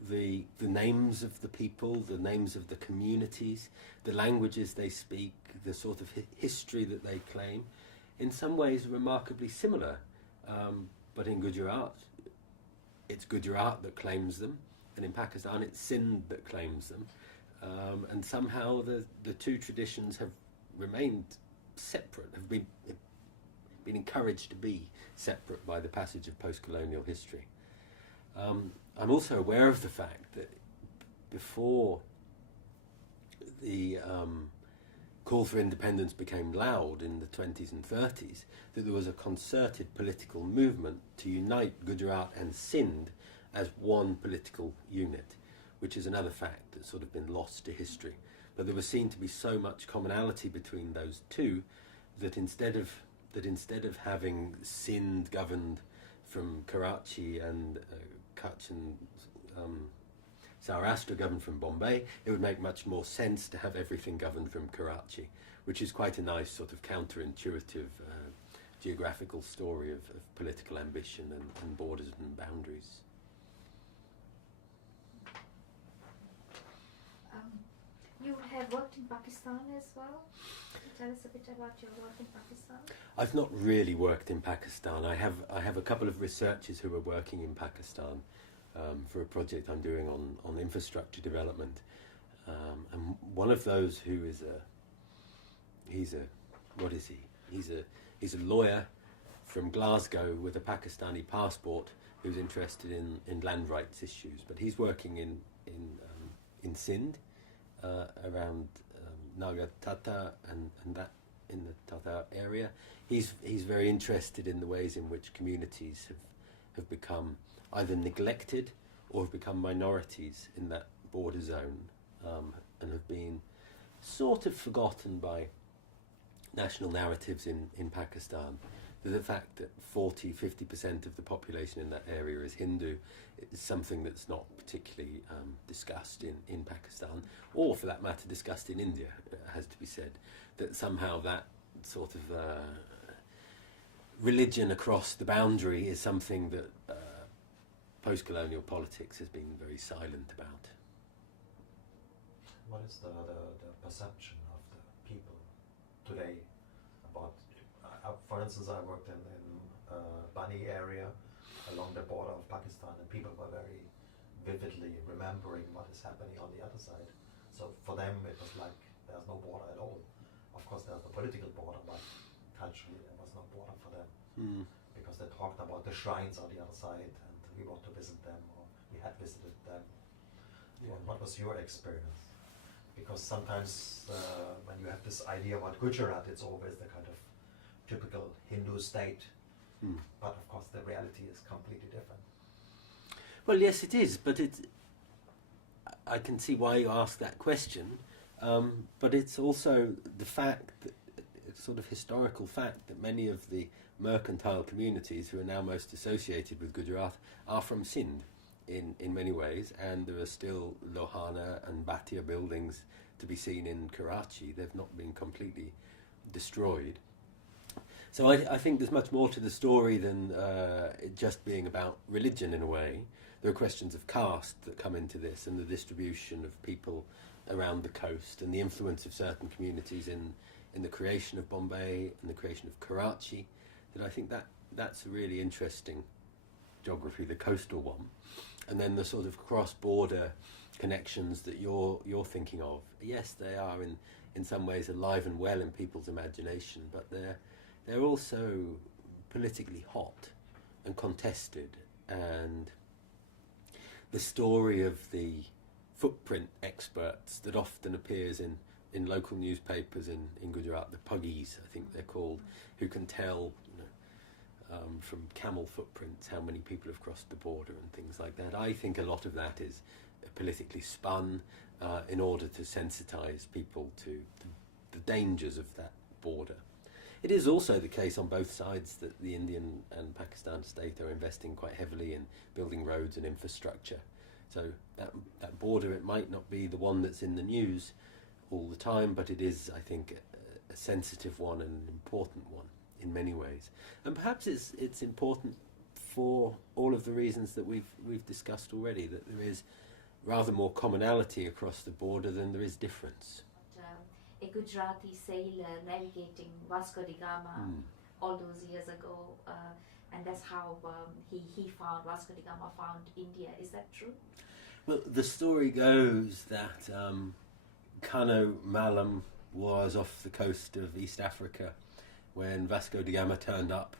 The names of the people, the names of the communities, the languages they speak, the sort of history that they claim, in some ways remarkably similar. But in Gujarat, it's Gujarat that claims them, and in Pakistan it's Sindh that claims them. And somehow the two traditions have remained separate, have been encouraged to be separate by the passage of post-colonial history. I'm also aware of the fact that before the call for independence became loud in the 20s and 30s, that there was a concerted political movement to unite Gujarat and Sindh as one political unit, which is another fact that's sort of been lost to history. But there was seen to be so much commonality between those two that instead of having Sindh governed from Karachi and Kutch and Saurashtra governed from Bombay, it would make much more sense to have everything governed from Karachi, which is quite a nice sort of counterintuitive geographical story of political ambition and borders and boundaries. You have worked in Pakistan as well. Can you tell us a bit about your work in Pakistan? I've not really worked in Pakistan. I have a couple of researchers who are working in Pakistan for a project I'm doing on infrastructure development, and one of those who is he's a lawyer from Glasgow with a Pakistani passport who's interested in land rights issues, but he's working in Sindh. Around Naga Tata and that in the Tata area. He's very interested in the ways in which communities have become either neglected or have become minorities in that border zone, and have been sort of forgotten by national narratives in Pakistan. The fact that 40-50% of the population in that area is Hindu is something that's not particularly discussed in Pakistan, or for that matter discussed in India, it has to be said. That somehow that sort of religion across the boundary is something that post-colonial politics has been very silent about. What is the perception of the people today about, for instance, I worked in Bani area along the border of Pakistan, and people were very vividly remembering what is happening on the other side. So for them it was like there's no border at all. Of course there's the political border, but culturally there was no border for them, because they talked about the shrines on the other side and we want to visit them, or we had visited them. Yeah. What was your experience? Because sometimes when you have this idea about Gujarat, it's always the kind of typical Hindu state, but of course the reality is completely different. Well, yes, it is, but I can see why you ask that question, but it's also the fact that sort of historical fact that many of the mercantile communities who are now most associated with Gujarat are from Sindh in many ways, and there are still Lohana and Bhatia buildings to be seen in Karachi. They've not been completely destroyed. So I think there's much more to the story than it just being about religion in a way. There are questions of caste that come into this, and the distribution of people around the coast, and the influence of certain communities in the creation of Bombay and the creation of Karachi. That I think that's a really interesting geography, the coastal one. And then the sort of cross-border connections that you're thinking of. Yes, they are in some ways alive and well in people's imagination, but they're also politically hot and contested, and the story of the footprint experts that often appears in local newspapers in Gujarat, the puggies, I think they're called, who can tell from camel footprints how many people have crossed the border and things like that. I think a lot of that is politically spun in order to sensitise people to the dangers of that border. It is also the case on both sides that the Indian and Pakistan state are investing quite heavily in building roads and infrastructure. So that border, it might not be the one that's in the news all the time, but it is, I think, a sensitive one and an important one in many ways. And perhaps it's important for all of the reasons that we've discussed already, that there is rather more commonality across the border than there is difference. A Gujarati sailor navigating Vasco de Gama all those years ago, and that's how Vasco de Gama found India. Is that true? Well, the story goes that Kano Malam was off the coast of East Africa when Vasco de Gama turned up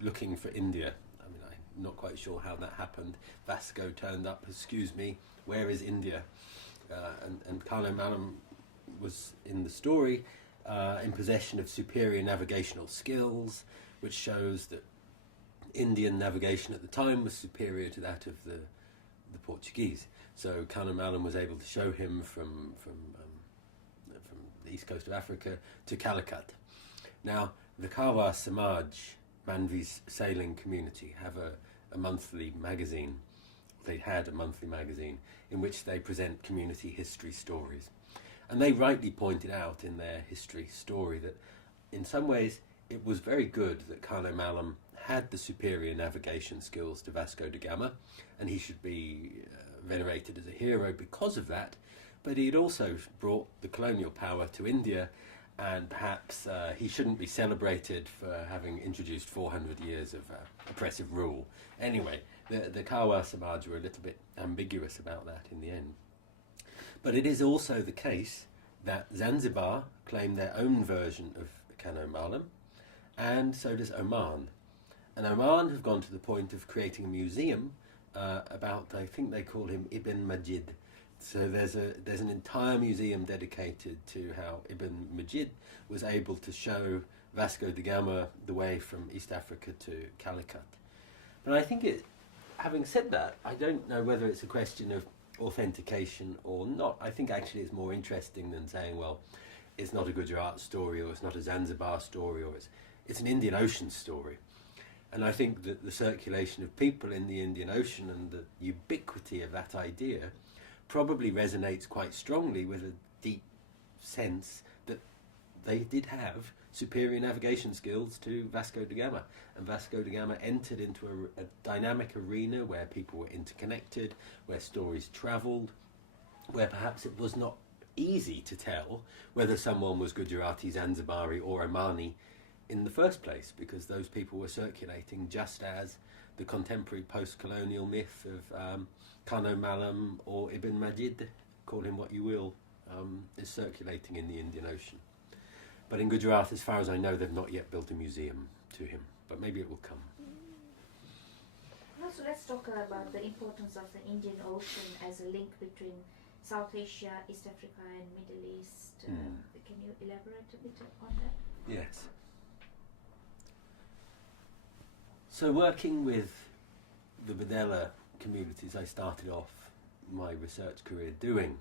looking for India. I mean, I'm not quite sure how that happened. Vasco turned up, excuse me, where is India? And Kano Malam was in the story in possession of superior navigational skills, which shows that Indian navigation at the time was superior to that of the Portuguese. So Kano Malam was able to show him from the east coast of Africa to Calicut. Now, the Kawa Samaj, Mandvi's sailing community, have a monthly magazine. They had a monthly magazine in which they present community history stories. And they rightly pointed out in their history story that in some ways it was very good that Kano Malam had the superior navigation skills to Vasco da Gama, and he should be venerated as a hero because of that. But he had also brought the colonial power to India, and perhaps he shouldn't be celebrated for having introduced 400 years of oppressive rule. Anyway, the Kawa Samaj were a little bit ambiguous about that in the end. But it is also the case that Zanzibar claim their own version of Kano Malam, and so does Oman. And Oman have gone to the point of creating a museum about, I think they call him Ibn Majid. So there's an entire museum dedicated to how Ibn Majid was able to show Vasco da Gama the way from East Africa to Calicut. But I think having said that, I don't know whether it's a question of authentication or not. I think actually it's more interesting than saying, well, it's not a Gujarat story, or it's not a Zanzibar story, or it's an Indian Ocean story. And I think that the circulation of people in the Indian Ocean and the ubiquity of that idea probably resonates quite strongly with a deep sense that they did have superior navigation skills to Vasco da Gama. And Vasco da Gama entered into a dynamic arena where people were interconnected, where stories travelled, where perhaps it was not easy to tell whether someone was Gujarati, Zanzibari or Omani in the first place, because those people were circulating just as the contemporary post-colonial myth of Kano Malam or Ibn Majid, call him what you will, is circulating in the Indian Ocean. But in Gujarat, as far as I know, they've not yet built a museum to him, but maybe it will come. So let's talk about the importance of the Indian Ocean as a link between South Asia, East Africa and Middle East. Can you elaborate a bit on that? Yes. So working with the Badela communities, I started off my research career doing.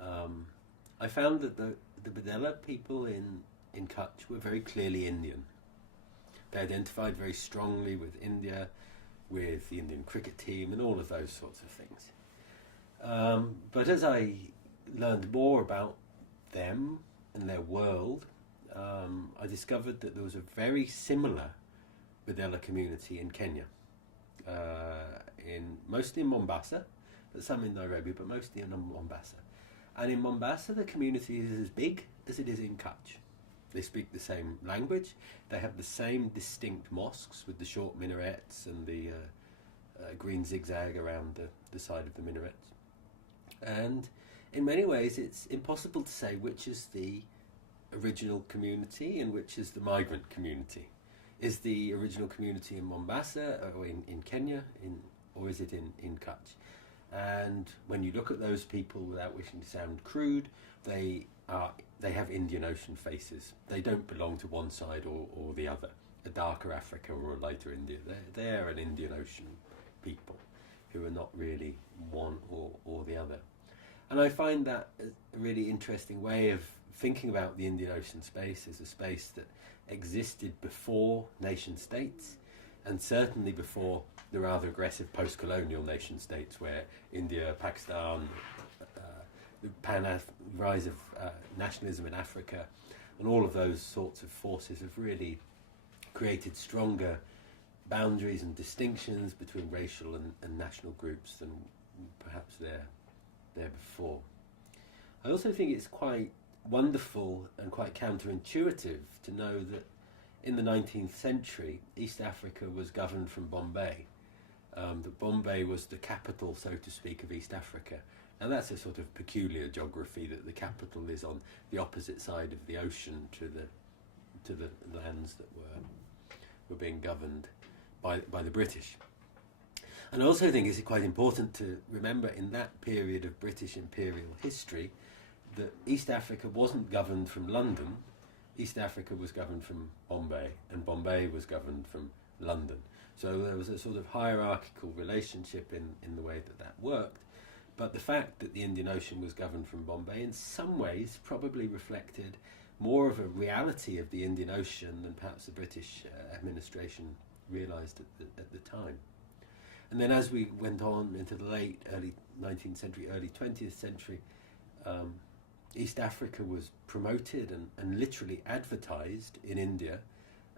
I found that the Badela people in in Kutch were very clearly Indian. They identified very strongly with India, with the Indian cricket team and all of those sorts of things. But as I learned more about them and their world, I discovered that there was a very similar Badela community in Kenya, mostly in Mombasa, but some in Nairobi, but mostly in Mombasa. And in Mombasa, the community is as big as it is in Kutch. They speak the same language. They have the same distinct mosques with the short minarets and the green zigzag around the side of the minarets. And in many ways, it's impossible to say which is the original community and which is the migrant community. Is the original community in Mombasa or in Kenya, or is it in Kutch? And when you look at those people, without wishing to sound crude, they have Indian Ocean faces. They don't belong to one side or the other, a darker Africa or a lighter India. They're an Indian Ocean people who are not really one or the other. And I find that a really interesting way of thinking about the Indian Ocean space as a space that existed before nation states, and certainly before the rather aggressive post-colonial nation states where India, Pakistan, the rise of nationalism in Africa, and all of those sorts of forces have really created stronger boundaries and distinctions between racial and national groups than perhaps there before. I also think it's quite wonderful and quite counterintuitive to know that in the 19th century, East Africa was governed from Bombay. That Bombay was the capital, so to speak, of East Africa. And that's a sort of peculiar geography, that the capital is on the opposite side of the ocean to the lands that were being governed by the British. And I also think it's quite important to remember in that period of British imperial history that East Africa wasn't governed from London. East Africa was governed from Bombay, and Bombay was governed from London. So there was a sort of hierarchical relationship in the way that worked. But the fact that the Indian Ocean was governed from Bombay in some ways probably reflected more of a reality of the Indian Ocean than perhaps the British administration realised at the time. And then as we went on into the early 19th century, early 20th century, East Africa was promoted and literally advertised in India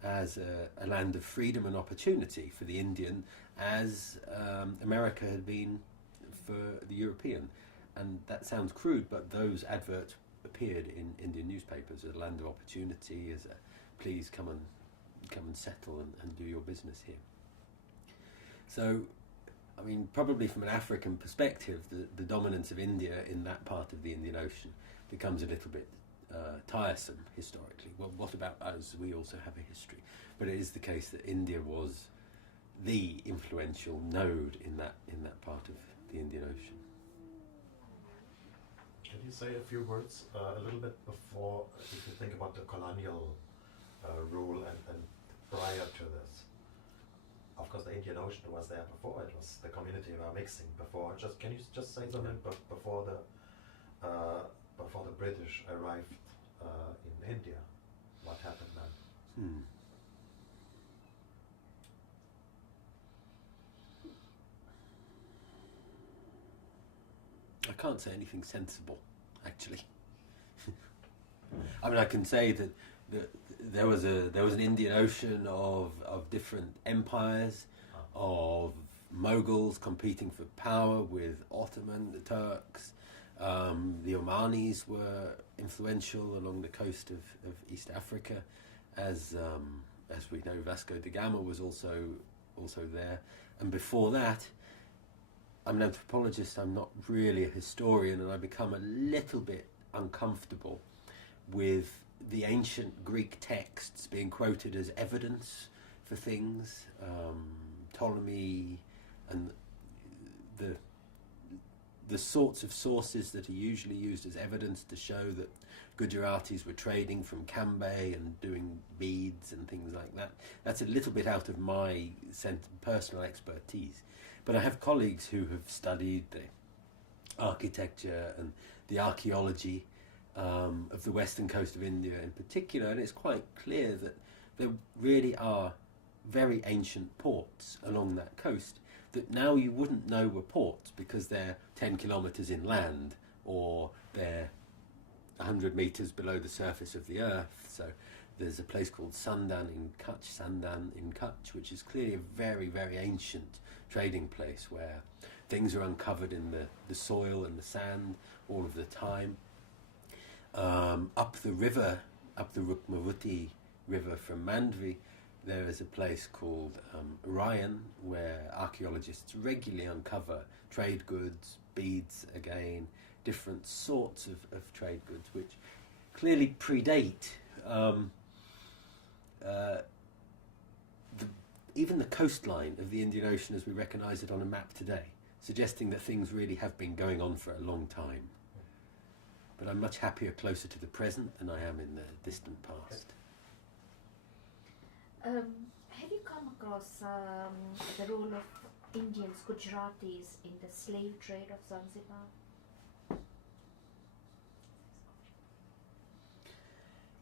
as a land of freedom and opportunity for the Indian, as America had been for the European. And that sounds crude, but those adverts appeared in Indian newspapers as a land of opportunity, as a please come and settle and do your business here. So, I mean, probably from an African perspective, the dominance of India in that part of the Indian Ocean becomes a little bit tiresome historically. Well, what about us? We also have a history. But it is the case that India was the influential node in that part of the Indian Ocean. Can you say a few words a little bit before, if you think about the colonial rule and prior to this? Of course, the Indian Ocean was there before. It was the community were mixing before. Can you just say something before the British arrived in India? What happened then? I can't say anything sensible, actually. I mean, I can say that there was an Indian Ocean of different empires, of Mughals competing for power with Ottoman, the Turks. The Omanis were influential along the coast of East Africa, as we know, Vasco de Gama was also there. And before that, I'm an anthropologist, I'm not really a historian, and I become a little bit uncomfortable with the ancient Greek texts being quoted as evidence for things, Ptolemy, and the sorts of sources that are usually used as evidence to show that Gujaratis were trading from Cambay and doing beads and things like that. That's a little bit out of my personal expertise. But I have colleagues who have studied the architecture and the archaeology of the western coast of India in particular, and it's quite clear that there really are very ancient ports along that coast that now you wouldn't know were ports because they're 10 kilometres inland or they're 100 metres below the surface of the earth. So there's a place called Sandan in Kutch, which is clearly a very, very ancient trading place where things are uncovered in the soil and the sand all of the time. Up the river, up the Rukmavati river from Mandvi, there is a place called Oriental, where archaeologists regularly uncover trade goods, beads again, different sorts of trade goods, which clearly predate even the coastline of the Indian Ocean as we recognise it on a map today, suggesting that things really have been going on for a long time. But I'm much happier closer to the present than I am in the distant past. Have you come across the role of Indians, Gujaratis, in the slave trade of Zanzibar?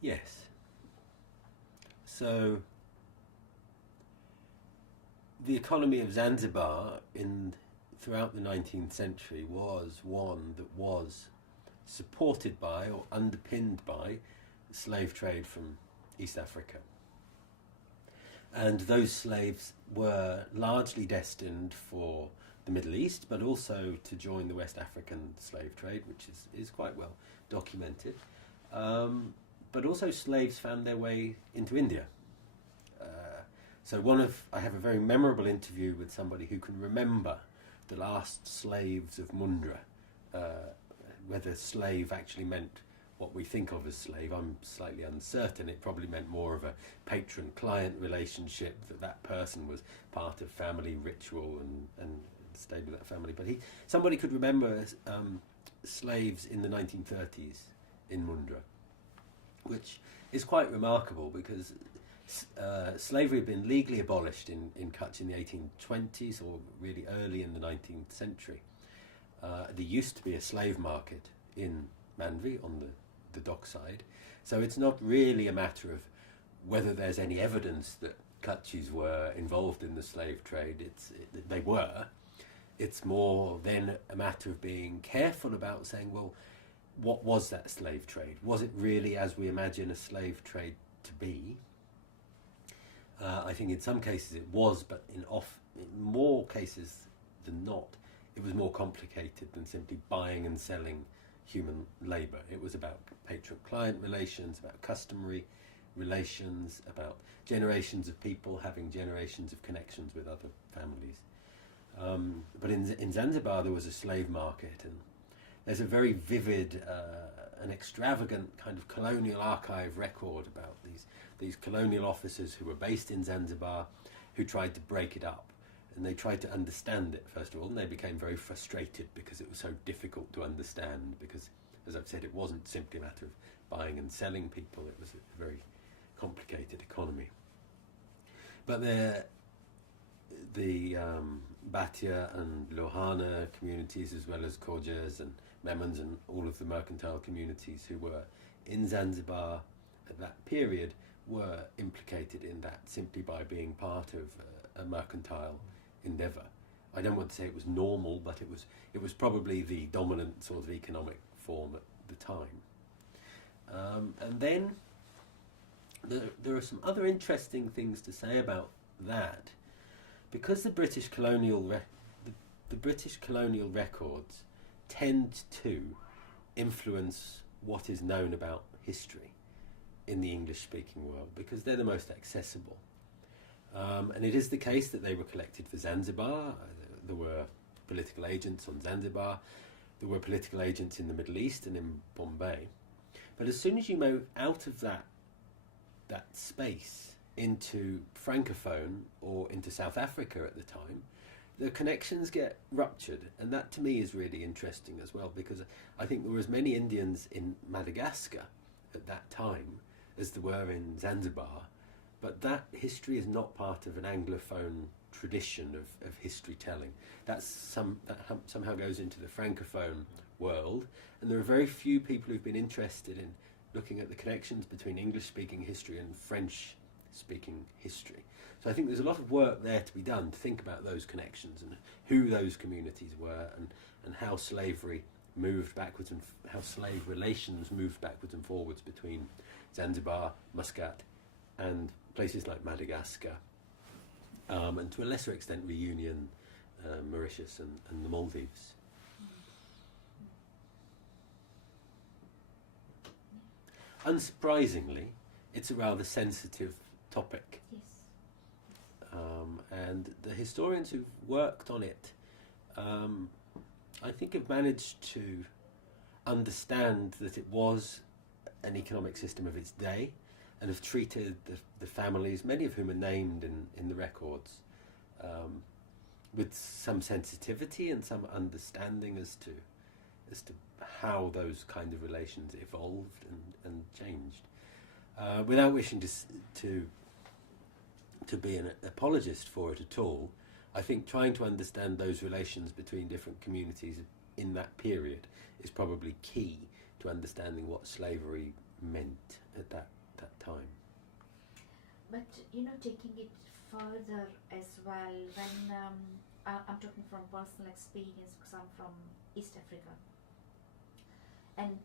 Yes. So the economy of Zanzibar throughout the 19th century was one that was supported by or underpinned by slave trade from East Africa. And those slaves were largely destined for the Middle East, but also to join the West African slave trade, which is quite well documented. But also slaves found their way into India. So I have a very memorable interview with somebody who can remember the last slaves of Mundra. Whether slave actually meant what we think of as slave, I'm slightly uncertain. It probably meant more of a patron-client relationship, that person was part of family ritual and stayed with that family. But somebody could remember slaves in the 1930s in Mundra, which is quite remarkable because slavery had been legally abolished in Kutch in the 1820s or really early in the 19th century. There used to be a slave market in Mandvi on the dockside, so it's not really a matter of whether there's any evidence that Kutchis were involved in the slave trade. They were. It's more then a matter of being careful about saying, well, what was that slave trade? Was it really as we imagine a slave trade to be? I think in some cases it was, but in more cases than not, it was more complicated than simply buying and selling human labour. It was about patron-client relations, about customary relations, about generations of people having generations of connections with other families. But in Zanzibar there was a slave market, and there's a very vivid and extravagant kind of colonial archive record about these colonial officers who were based in Zanzibar who tried to break it up. And they tried to understand it, first of all, and they became very frustrated because it was so difficult to understand, because, as I've said, it wasn't simply a matter of buying and selling people, it was a very complicated economy. But the Bhatia and Lohana communities, as well as Khojas and Memons and all of the mercantile communities who were in Zanzibar at that period, were implicated in that simply by being part of a mercantile endeavour. I don't want to say it was normal, but it was probably the dominant sort of economic form at the time. And then there are some other interesting things to say about that, because the British colonial records tend to influence what is known about history in the English-speaking world, because they're the most accessible. And it is the case that they were collected for Zanzibar. There were political agents on Zanzibar. There were political agents in the Middle East and in Bombay. But as soon as you move out of that space into Francophone or into South Africa at the time, the connections get ruptured. And that to me is really interesting as well, because I think there were as many Indians in Madagascar at that time as there were in Zanzibar. But that history is not part of an Anglophone tradition of history telling. That somehow goes into the Francophone world, and there are very few people who've been interested in looking at the connections between English-speaking history and French-speaking history. So I think there's a lot of work there to be done to think about those connections and who those communities were, and how slavery moved backwards and how slave relations moved backwards and forwards between Zanzibar, Muscat, and places like Madagascar, and to a lesser extent Reunion, Mauritius, and the Maldives. Unsurprisingly, it's a rather sensitive topic. Yes. And the historians who've worked on it, I think, have managed to understand that it was an economic system of its day, and have treated the families, many of whom are named in the records, with some sensitivity and some understanding as to how those kind of relations evolved and changed. Without wishing to be an apologist for it at all, I think trying to understand those relations between different communities in that period is probably key to understanding what slavery meant at that time. But taking it further as well, when I'm talking from personal experience, because I'm from East Africa, and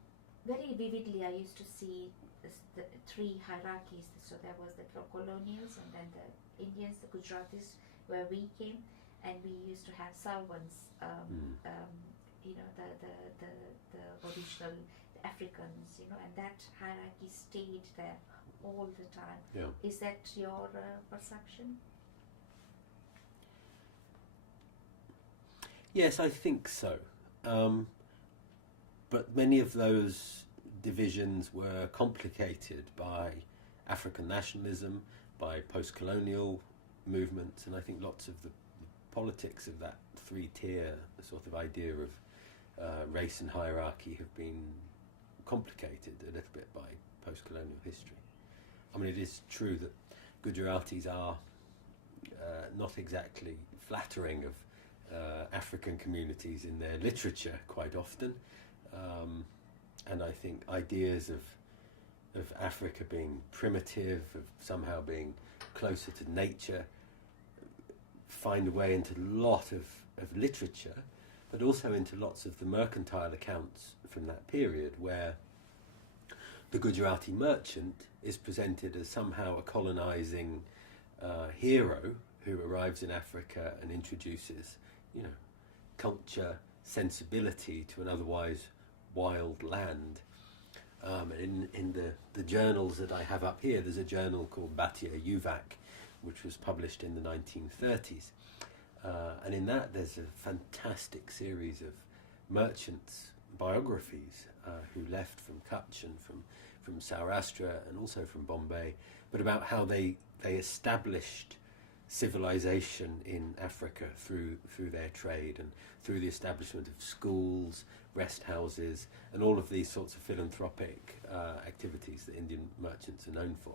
very vividly I used to see the three hierarchies. So there was the colonials, and then the Indians, the Gujaratis, where we came, and we used to have servants, the original, the Africans, and that hierarchy stayed there all the time. Yeah. Is that your perception? Yes, I think so. But many of those divisions were complicated by African nationalism, by post-colonial movements, and I think lots of the politics of that three-tier sort of idea of race and hierarchy have been complicated a little bit by post-colonial history. I mean, it is true that Gujaratis are not exactly flattering of African communities in their literature quite often, and I think ideas of Africa being primitive, of somehow being closer to nature, find a way into a lot of literature, but also into lots of the mercantile accounts from that period, where the Gujarati merchant is presented as somehow a colonizing hero who arrives in Africa and introduces, culture, sensibility to an otherwise wild land. In the journals that I have up here, there's a journal called Bhatia Yuvak, which was published in the 1930s. And in that there's a fantastic series of merchants' biographies who left from Kutch and from Saurashtra and also from Bombay, but about how they established civilization in Africa through their trade and through the establishment of schools, rest houses, and all of these sorts of philanthropic activities that Indian merchants are known for.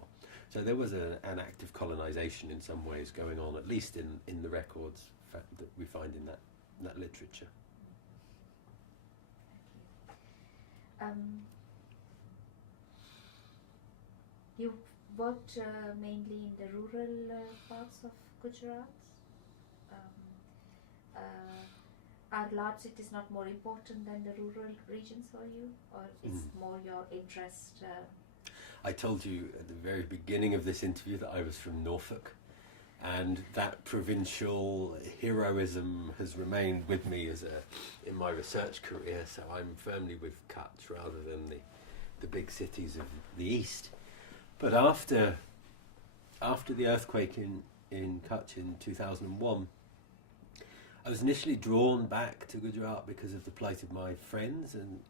So there was an act of colonization in some ways going on, at least in the records that we find in that literature. You worked mainly in the rural parts of Gujarat. Are large cities not more important than the rural regions for you, or is more your interest? I told you at the very beginning of this interview that I was from Norfolk, and that provincial heroism has remained with me in my research career, so I'm firmly with Kutch rather than the big cities of the east. But after the earthquake in Kutch in 2001, I was initially drawn back to Gujarat because of the plight of my friends and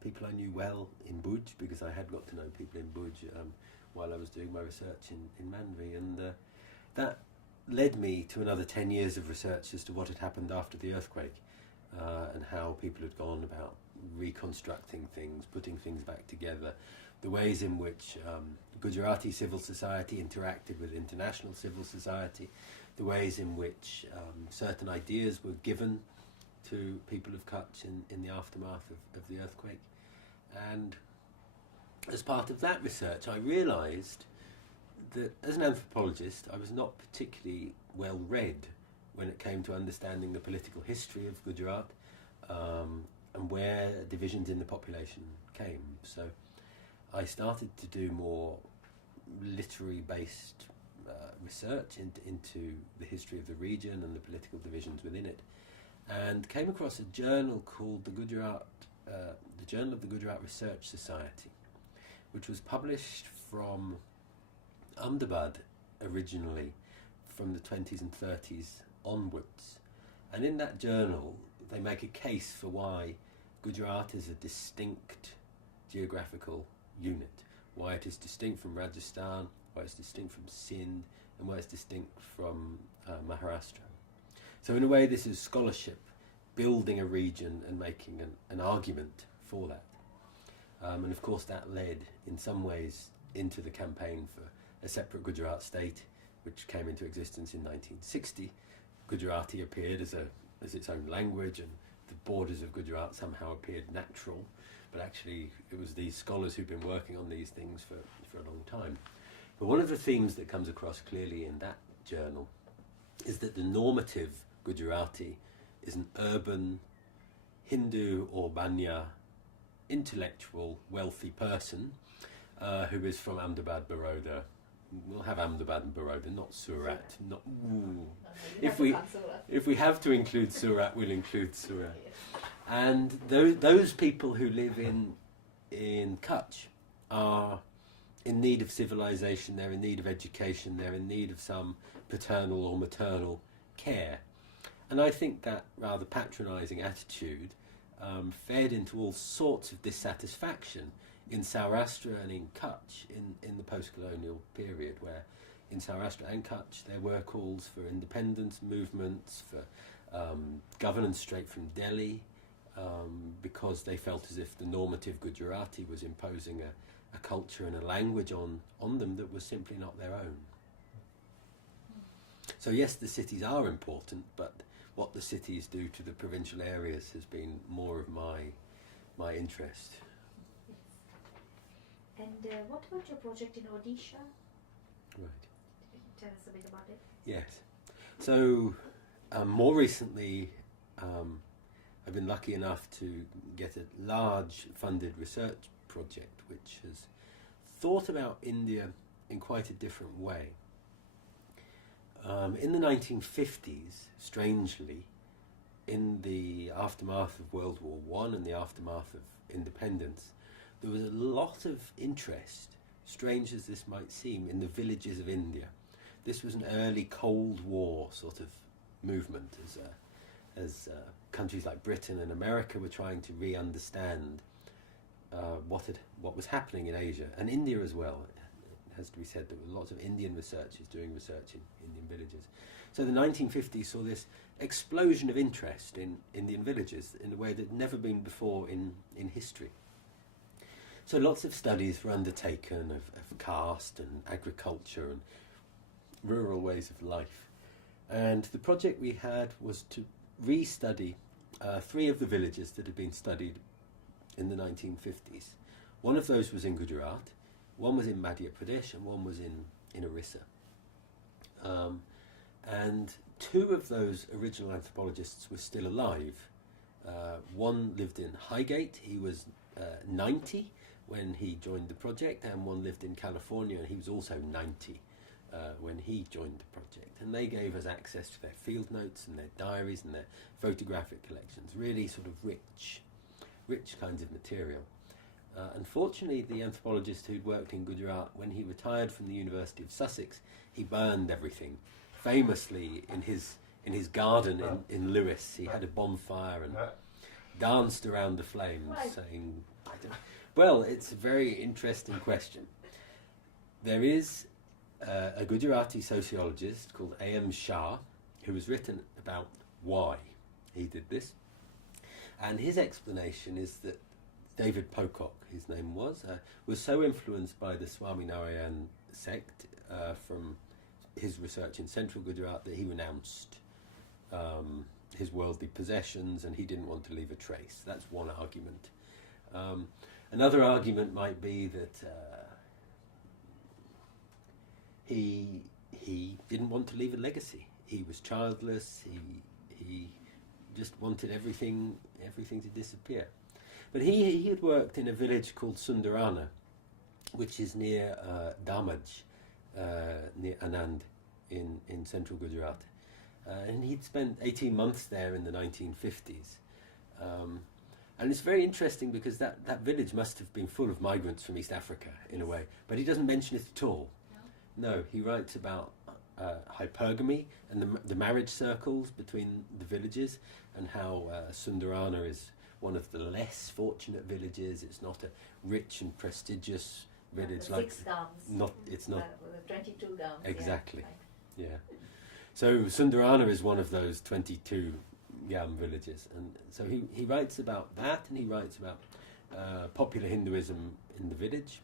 people I knew well in Bhuj, because I had got to know people in Bhuj while I was doing my research in Mandvi, and that led me to another 10 years of research as to what had happened after the earthquake and how people had gone about reconstructing things, putting things back together, the ways in which Gujarati civil society interacted with international civil society, the ways in which certain ideas were given to people of Kutch in the aftermath of the earthquake. And as part of that research, I realised that as an anthropologist, I was not particularly well read when it came to understanding the political history of Gujarat and where divisions in the population came. So I started to do more literary-based research into the history of the region and the political divisions within it, and came across a journal called the Journal of the Gujarat Research Society, which was published from Ahmedabad originally, from the 20s and 30s onwards. And in that journal, they make a case for why Gujarat is a distinct geographical unit, why it is distinct from Rajasthan, why it's distinct from Sindh, and why it's distinct from Maharashtra. So in a way, this is scholarship building a region and making an argument for that. And of course that led in some ways into the campaign for a separate Gujarat state, which came into existence in 1960. Gujarati appeared as its own language, and the borders of Gujarat somehow appeared natural, but actually it was these scholars who've been working on these things for a long time. But one of the themes that comes across clearly in that journal is that the normative Gujarati is an urban, Hindu or Banya, intellectual, wealthy person who is from Ahmedabad, Baroda. We'll have Ahmedabad and Baroda, not Surat. Not ooh. If we have to include Surat, we'll include Surat. And those people who live in Kutch are in need of civilization, they're in need of education, they're in need of some paternal or maternal care. And I think that rather patronising attitude fed into all sorts of dissatisfaction in Saurashtra and in Kutch in the post-colonial period, where in Saurashtra and Kutch there were calls for independence movements, for governance straight from Delhi, because they felt as if the normative Gujarati was imposing a culture and a language on them that was simply not their own. So yes, the cities are important, but what the cities do to the provincial areas has been more of my interest. And what about your project in Odisha? Right. Tell us a bit about it. Yes. So more recently, I've been lucky enough to get a large funded research project which has thought about India in quite a different way. In the 1950s, strangely, in the aftermath of World War I and the aftermath of independence, there was a lot of interest, strange as this might seem, in the villages of India. This was an early Cold War sort of movement as countries like Britain and America were trying to re-understand what was happening in Asia, and India as well. It has to be said that there were lots of Indian researchers doing research in Indian villages. So the 1950s saw this explosion of interest in Indian villages in a way that had never been before in history. So lots of studies were undertaken of caste and agriculture and rural ways of life. And the project we had was to re-study 3 of the villages that had been studied in the 1950s. One of those was in Gujarat, one was in Madhya Pradesh, and one was in Orissa. And 2 of those original anthropologists were still alive. One lived in Highgate, he was 90 when he joined the project, and one lived in California, and he was also 90 when he joined the project. And they gave us access to their field notes and their diaries and their photographic collections, really sort of rich kinds of material. Unfortunately, the anthropologist who'd worked in Gujarat, when he retired from the University of Sussex, he burned everything. Famously, in his garden in Lewes, he had a bonfire and danced around the flames, saying, well, it's a very interesting question. There is a Gujarati sociologist called A.M. Shah who has written about why he did this. And his explanation is that David Pocock, his name was so influenced by the Swaminarayan sect from his research in central Gujarat that he renounced his worldly possessions, and he didn't want to leave a trace. That's one argument. Another argument might be that he didn't want to leave a legacy. He was childless. He just wanted everything to disappear. But he had worked in a village called Sundarana, which is near Damaj, near Anand in central Gujarat. And he'd spent 18 months there in the 1950s. And it's very interesting because that village must have been full of migrants from East Africa in a way, but he doesn't mention it at all. No, he writes about hypergamy and the marriage circles between the villages, and how Sundarana is one of the less fortunate villages. It's not a rich and prestigious village like 6 gams. It's not 22 gams. exactly. Yeah, right. Yeah. So Sundarana is one of those 22 Gam villages, and so he writes about that, and he writes about popular Hinduism in the village.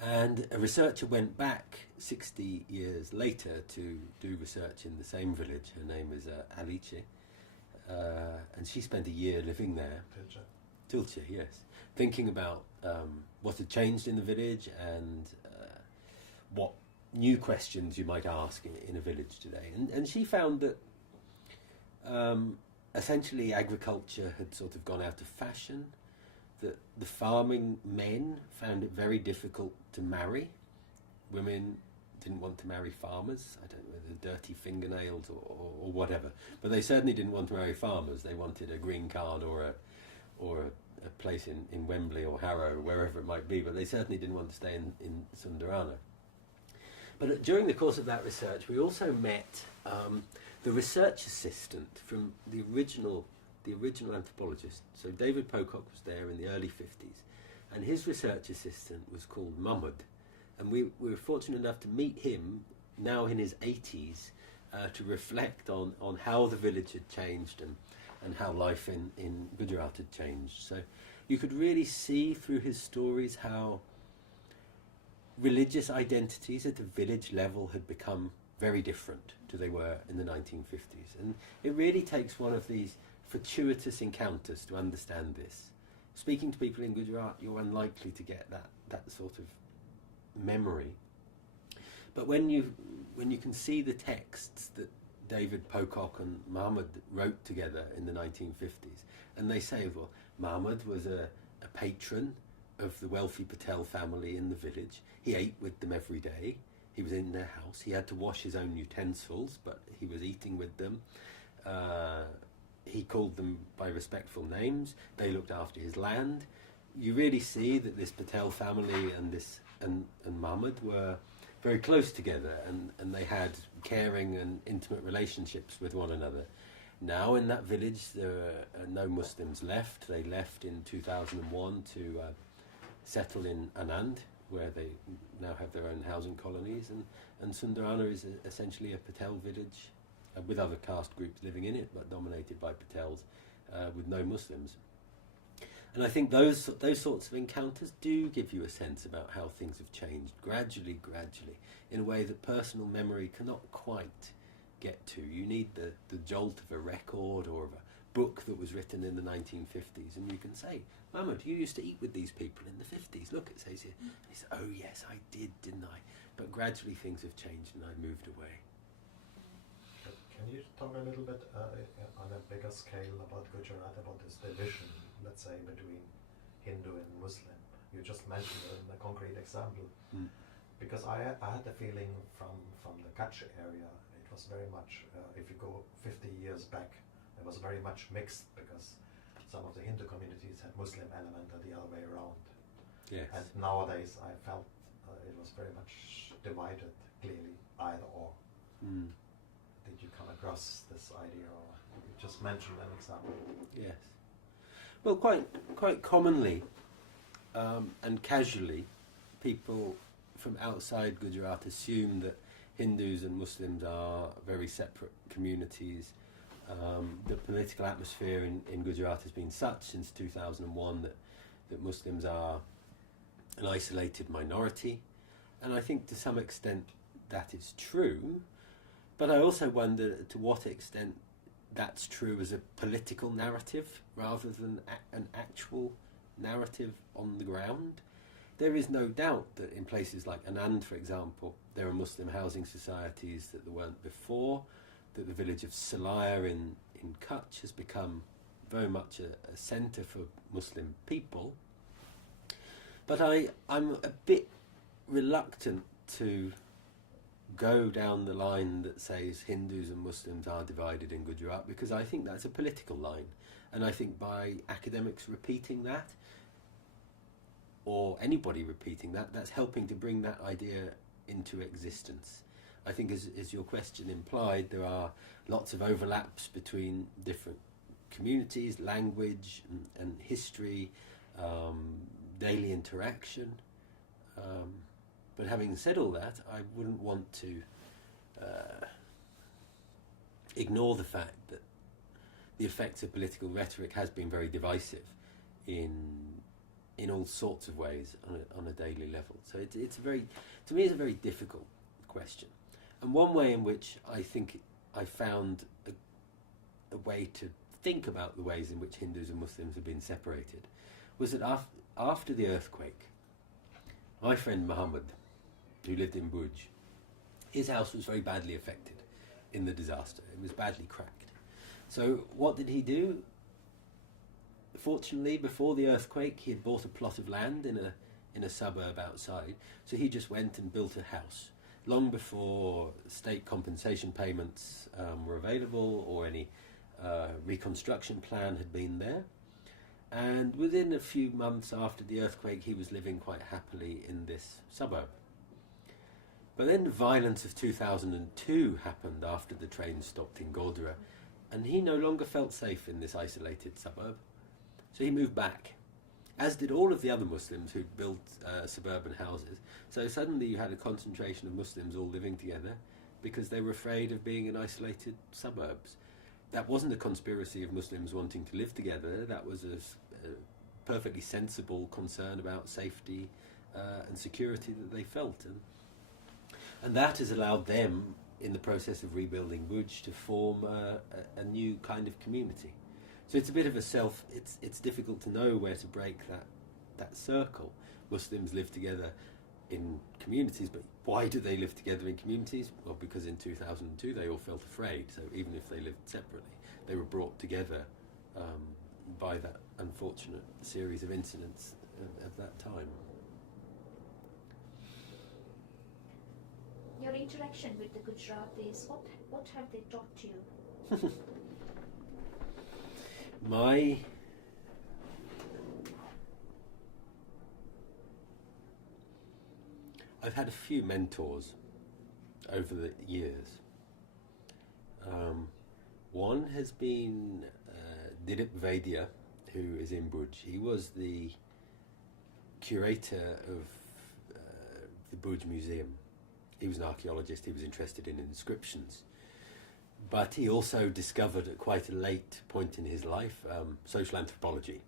And a researcher went back 60 years later to do research in the same village. Her name is Alice, and she spent a year living there. Tilche, yes. Thinking about what had changed in the village and what new questions you might ask in a village today. And she found that essentially agriculture had sort of gone out of fashion, that the farming men found it very difficult to marry. Women didn't want to marry farmers. I don't know whether dirty fingernails or whatever, but they certainly didn't want to marry farmers. They wanted a green card or a place in Wembley or Harrow, wherever it might be, but they certainly didn't want to stay in Sundarana. But during the course of that research, we also met the research assistant from the original anthropologist. So David Pocock was there in the early 50s, and his research assistant was called Mahmud. And we were fortunate enough to meet him now in his 80s to reflect on how the village had changed and how life in Gujarat had changed. So you could really see through his stories how religious identities at the village level had become very different to they were in the 1950s. And it really takes one of these fortuitous encounters to understand this. Speaking to people in Gujarat, you're unlikely to get that sort of memory. But when you can see the texts that David Pocock and Mahmud wrote together in the 1950s, and they say, well, Mahmud was a patron of the wealthy Patel family in the village. He ate with them every day. He was in their house. He had to wash his own utensils, but he was eating with them. He called them by respectful names. They looked after his land. You really see that this Patel family and Mahmud were very close together, and they had caring and intimate relationships with one another. Now in that village there are no Muslims left. They left in 2001 to settle in Anand, where they now have their own housing colonies, and Sundarana is essentially a Patel village with other caste groups living in it, but dominated by Patels, with no Muslims. And I think those sorts of encounters do give you a sense about how things have changed gradually, in a way that personal memory cannot quite get to. You need the jolt of a record or of a book that was written in the 1950s, and you can say, Mahmud, you used to eat with these people in the 50s. Look, it says here. And he says, oh yes, I did, didn't I? But gradually things have changed and I moved away. Can you talk a little bit on a bigger scale about Gujarat, about this division, let's say, between Hindu and Muslim? You just mentioned a concrete example. Because I had the feeling from the Kutch area, it was very much, if you go 50 years back, it was very much mixed, because some of the Hindu communities had Muslim element and the other way around. Yes. And nowadays I felt it was very much divided, clearly, either or. Did you come across this idea, or you just mentioned an example? Yes. Well, quite commonly and casually, people from outside Gujarat assume that Hindus and Muslims are very separate communities. The political atmosphere in Gujarat has been such since 2001 that Muslims are an isolated minority, and I think to some extent that is true. But I also wonder to what extent that's true as a political narrative rather than an actual narrative on the ground. There is no doubt that in places like Anand, for example, there are Muslim housing societies that there weren't before, that the village of Salaya in Kutch has become very much a centre for Muslim people. But I'm a bit reluctant to go down the line that says Hindus and Muslims are divided in Gujarat, because I think that's a political line. And I think by academics repeating that, or anybody repeating that, that's helping to bring that idea into existence. I think as your question implied, there are lots of overlaps between different communities, language and history, daily interaction. But having said all that, I wouldn't want to ignore the fact that the effects of political rhetoric has been very divisive in all sorts of ways on a daily level. So it's a very, to me, it's a very difficult question. And one way in which I think I found a way to think about the ways in which Hindus and Muslims have been separated was that after the earthquake, my friend Muhammad, who lived in Bhuj, his house was very badly affected in the disaster. It was badly cracked. So what did he do? Fortunately, before the earthquake, he had bought a plot of land in a suburb outside. So he just went and built a house long before state compensation payments were available or any reconstruction plan had been there. And within a few months after the earthquake, he was living quite happily in this suburb. But then the violence of 2002 happened after the train stopped in Godhra, and he no longer felt safe in this isolated suburb. So he moved back, as did all of the other Muslims who'd built suburban houses. So suddenly you had a concentration of Muslims all living together because they were afraid of being in isolated suburbs. That wasn't a conspiracy of Muslims wanting to live together. That was a perfectly sensible concern about safety and security that they felt. And that has allowed them, in the process of rebuilding Bhuj, to form a new kind of community. So it's a bit of a it's difficult to know where to break that circle. Muslims live together in communities, but why do they live together in communities? Well, because in 2002 they all felt afraid, so even if they lived separately, they were brought together by that unfortunate series of incidents of that time. Your interaction with the Gujaratis, what have they taught you? I've had a few mentors over the years. One has been Dilip Vaidya, who is in Bhuj. He was the curator of the Bhuj Museum. He was an archaeologist, he was interested in inscriptions. But he also discovered at quite a late point in his life social anthropology.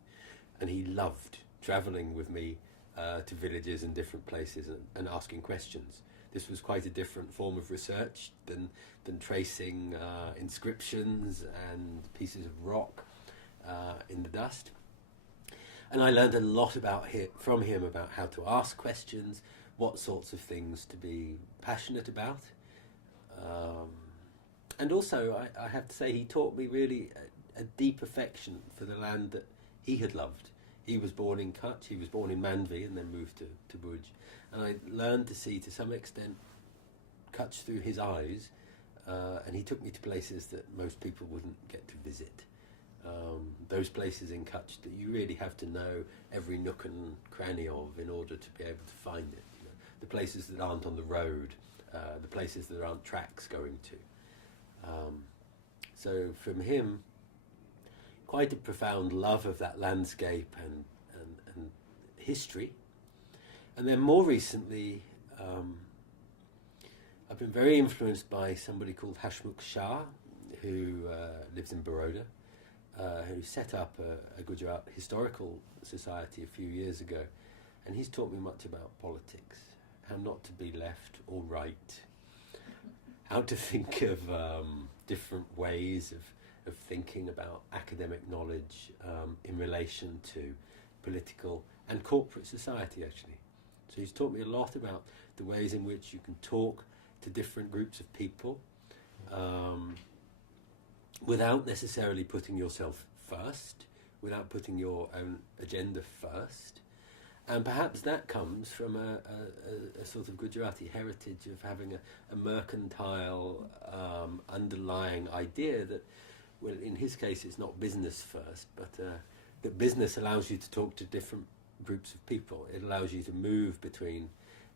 And he loved travelling with me to villages and different places and asking questions. This was quite a different form of research than tracing inscriptions and pieces of rock in the dust. And I learned a lot from him about how to ask questions, what sorts of things to be passionate about. And also, I have to say, he taught me really a deep affection for the land that he had loved. He was born in Kutch, he was born in Mandvi and then moved to Bhuj. And I learned to see, to some extent, Kutch through his eyes, and he took me to places that most people wouldn't get to visit. Those places in Kutch that you really have to know every nook and cranny of in order to be able to find it. You know, the places that aren't on the road, the places that aren't tracks going to. So from him, quite a profound love of that landscape and history. And then more recently, I've been very influenced by somebody called Hashmukh Shah, who lives in Baroda, who set up a Gujarat historical society a few years ago. And he's taught me much about politics, how not to be left or right, how to think of different ways of thinking about academic knowledge in relation to political and corporate society, actually. So he's taught me a lot about the ways in which you can talk to different groups of people without necessarily putting yourself first, without putting your own agenda first. And perhaps that comes from a sort of Gujarati heritage of having a mercantile underlying idea that, well, in his case, it's not business first, but that business allows you to talk to different groups of people. It allows you to move between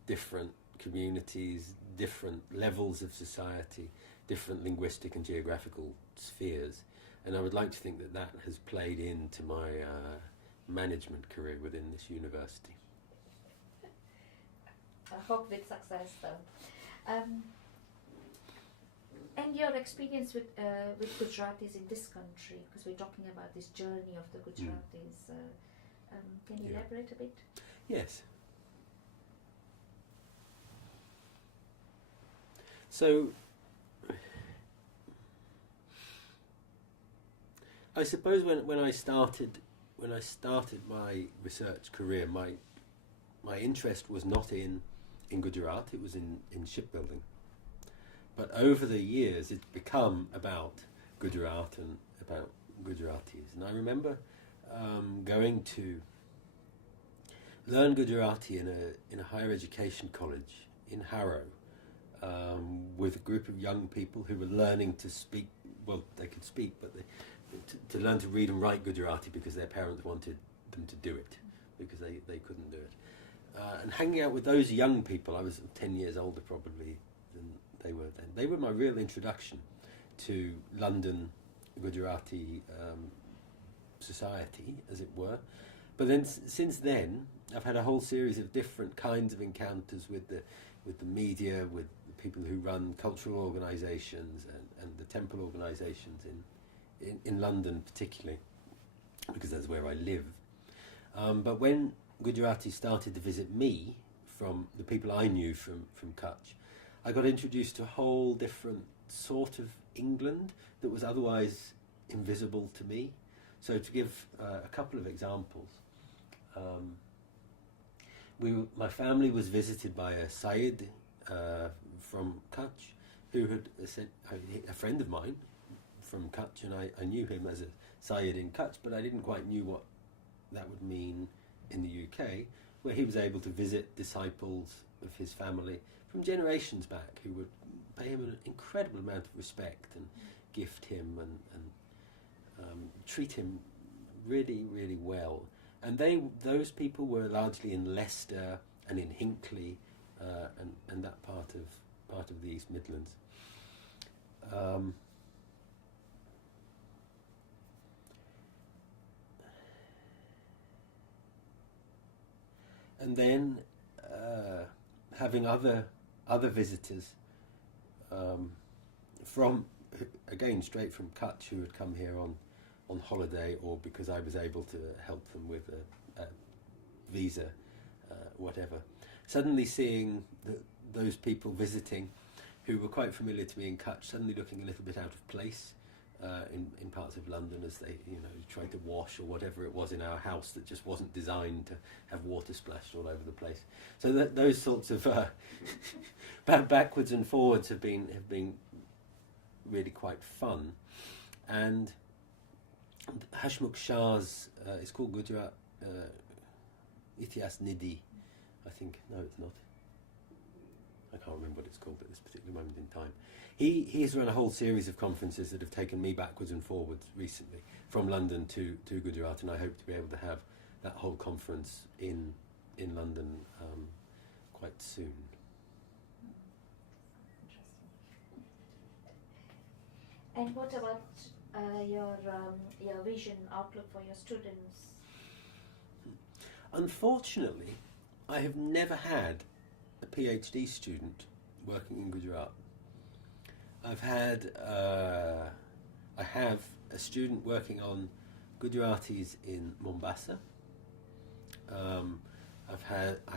different communities, different levels of society, different linguistic and geographical spheres. And I would like to think that that has played into my management career within this university. I hope with success, though. And your experience with Gujaratis in this country, because we're talking about this journey of the Gujaratis. Can you elaborate a bit? Yes. So, I suppose when I started my research career, my interest was not in Gujarat, it was in shipbuilding. But over the years, it's become about Gujarat and about Gujaratis. And I remember going to learn Gujarati in a higher education college in Harrow with a group of young people who were learning to speak. Well, they could speak, but to learn to read and write Gujarati because their parents wanted them to do it because they couldn't do it. And hanging out with those young people, I was 10 years older probably than they were then. They were my real introduction to London Gujarati society, as it were. But then since then, I've had a whole series of different kinds of encounters with the media, with the people who run cultural organisations and the temple organisations in London particularly, because that's where I live. But when Gujaratis started to visit me from the people I knew from Kutch, I got introduced to a whole different sort of England that was otherwise invisible to me. So to give a couple of examples, my family was visited by a Syed from Kutch, who had said, a friend of mine from Kutch, and I knew him as a Syed in Kutch, but I didn't quite knew what that would mean in the UK, where he was able to visit disciples of his family from generations back who would pay him an incredible amount of respect and gift him and treat him really, really well. And those people were largely in Leicester and in Hinckley and that part of the East Midlands. And then having other visitors from, again, straight from Kutch, who had come here on holiday, or because I was able to help them with a visa, whatever. Suddenly seeing those people visiting who were quite familiar to me in Kutch, suddenly looking a little bit out of place in parts of London as they, tried to wash or whatever it was in our house that just wasn't designed to have water splashed all over the place. So those sorts of backwards and forwards have been really quite fun. And Hashmukh Shah's, it's called Gujarat Itias Nidhi, I think. No, it's not. I can't remember what it's called at this particular moment in time. He has run a whole series of conferences that have taken me backwards and forwards recently from London to Gujarat, and I hope to be able to have that whole conference in London quite soon. Interesting. And what about your vision, outlook for your students? Unfortunately, I have never had a PhD student working in Gujarat. I have a student working on Gujaratis in Mombasa. I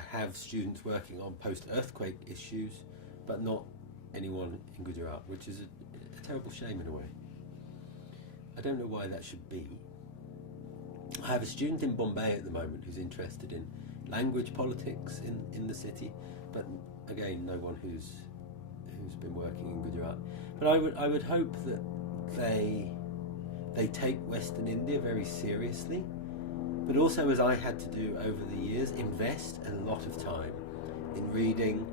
have students working on post-earthquake issues, but not anyone in Gujarat, which is a terrible shame in a way. I don't know why that should be. I have a student in Bombay at the moment who's interested in language politics in the city, but again, no one who's been working in Gujarat. But I would hope that they take Western India very seriously, but also, as I had to do over the years, invest a lot of time in reading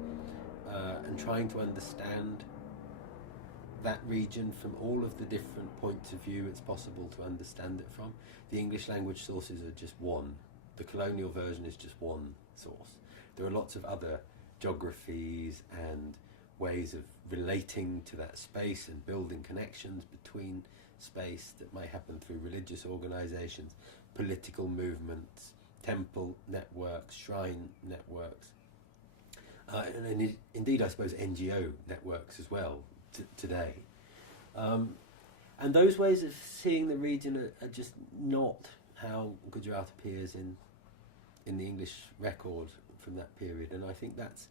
and trying to understand that region from all of the different points of view it's possible to understand it from. The English language sources are just one. The colonial version is just one source. There are lots of other geographies and ways of relating to that space and building connections between space that might happen through religious organizations, political movements, temple networks, shrine networks, and indeed, I suppose, NGO networks as well today. And those ways of seeing the region are just not how Gujarat appears in the English record from that period. And I think that's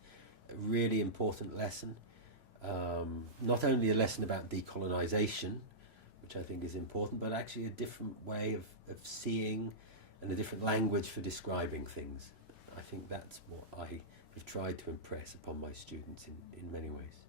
a really important lesson. Not only a lesson about decolonisation, which I think is important, but actually a different way of seeing and a different language for describing things. I think that's what I have tried to impress upon my students in many ways.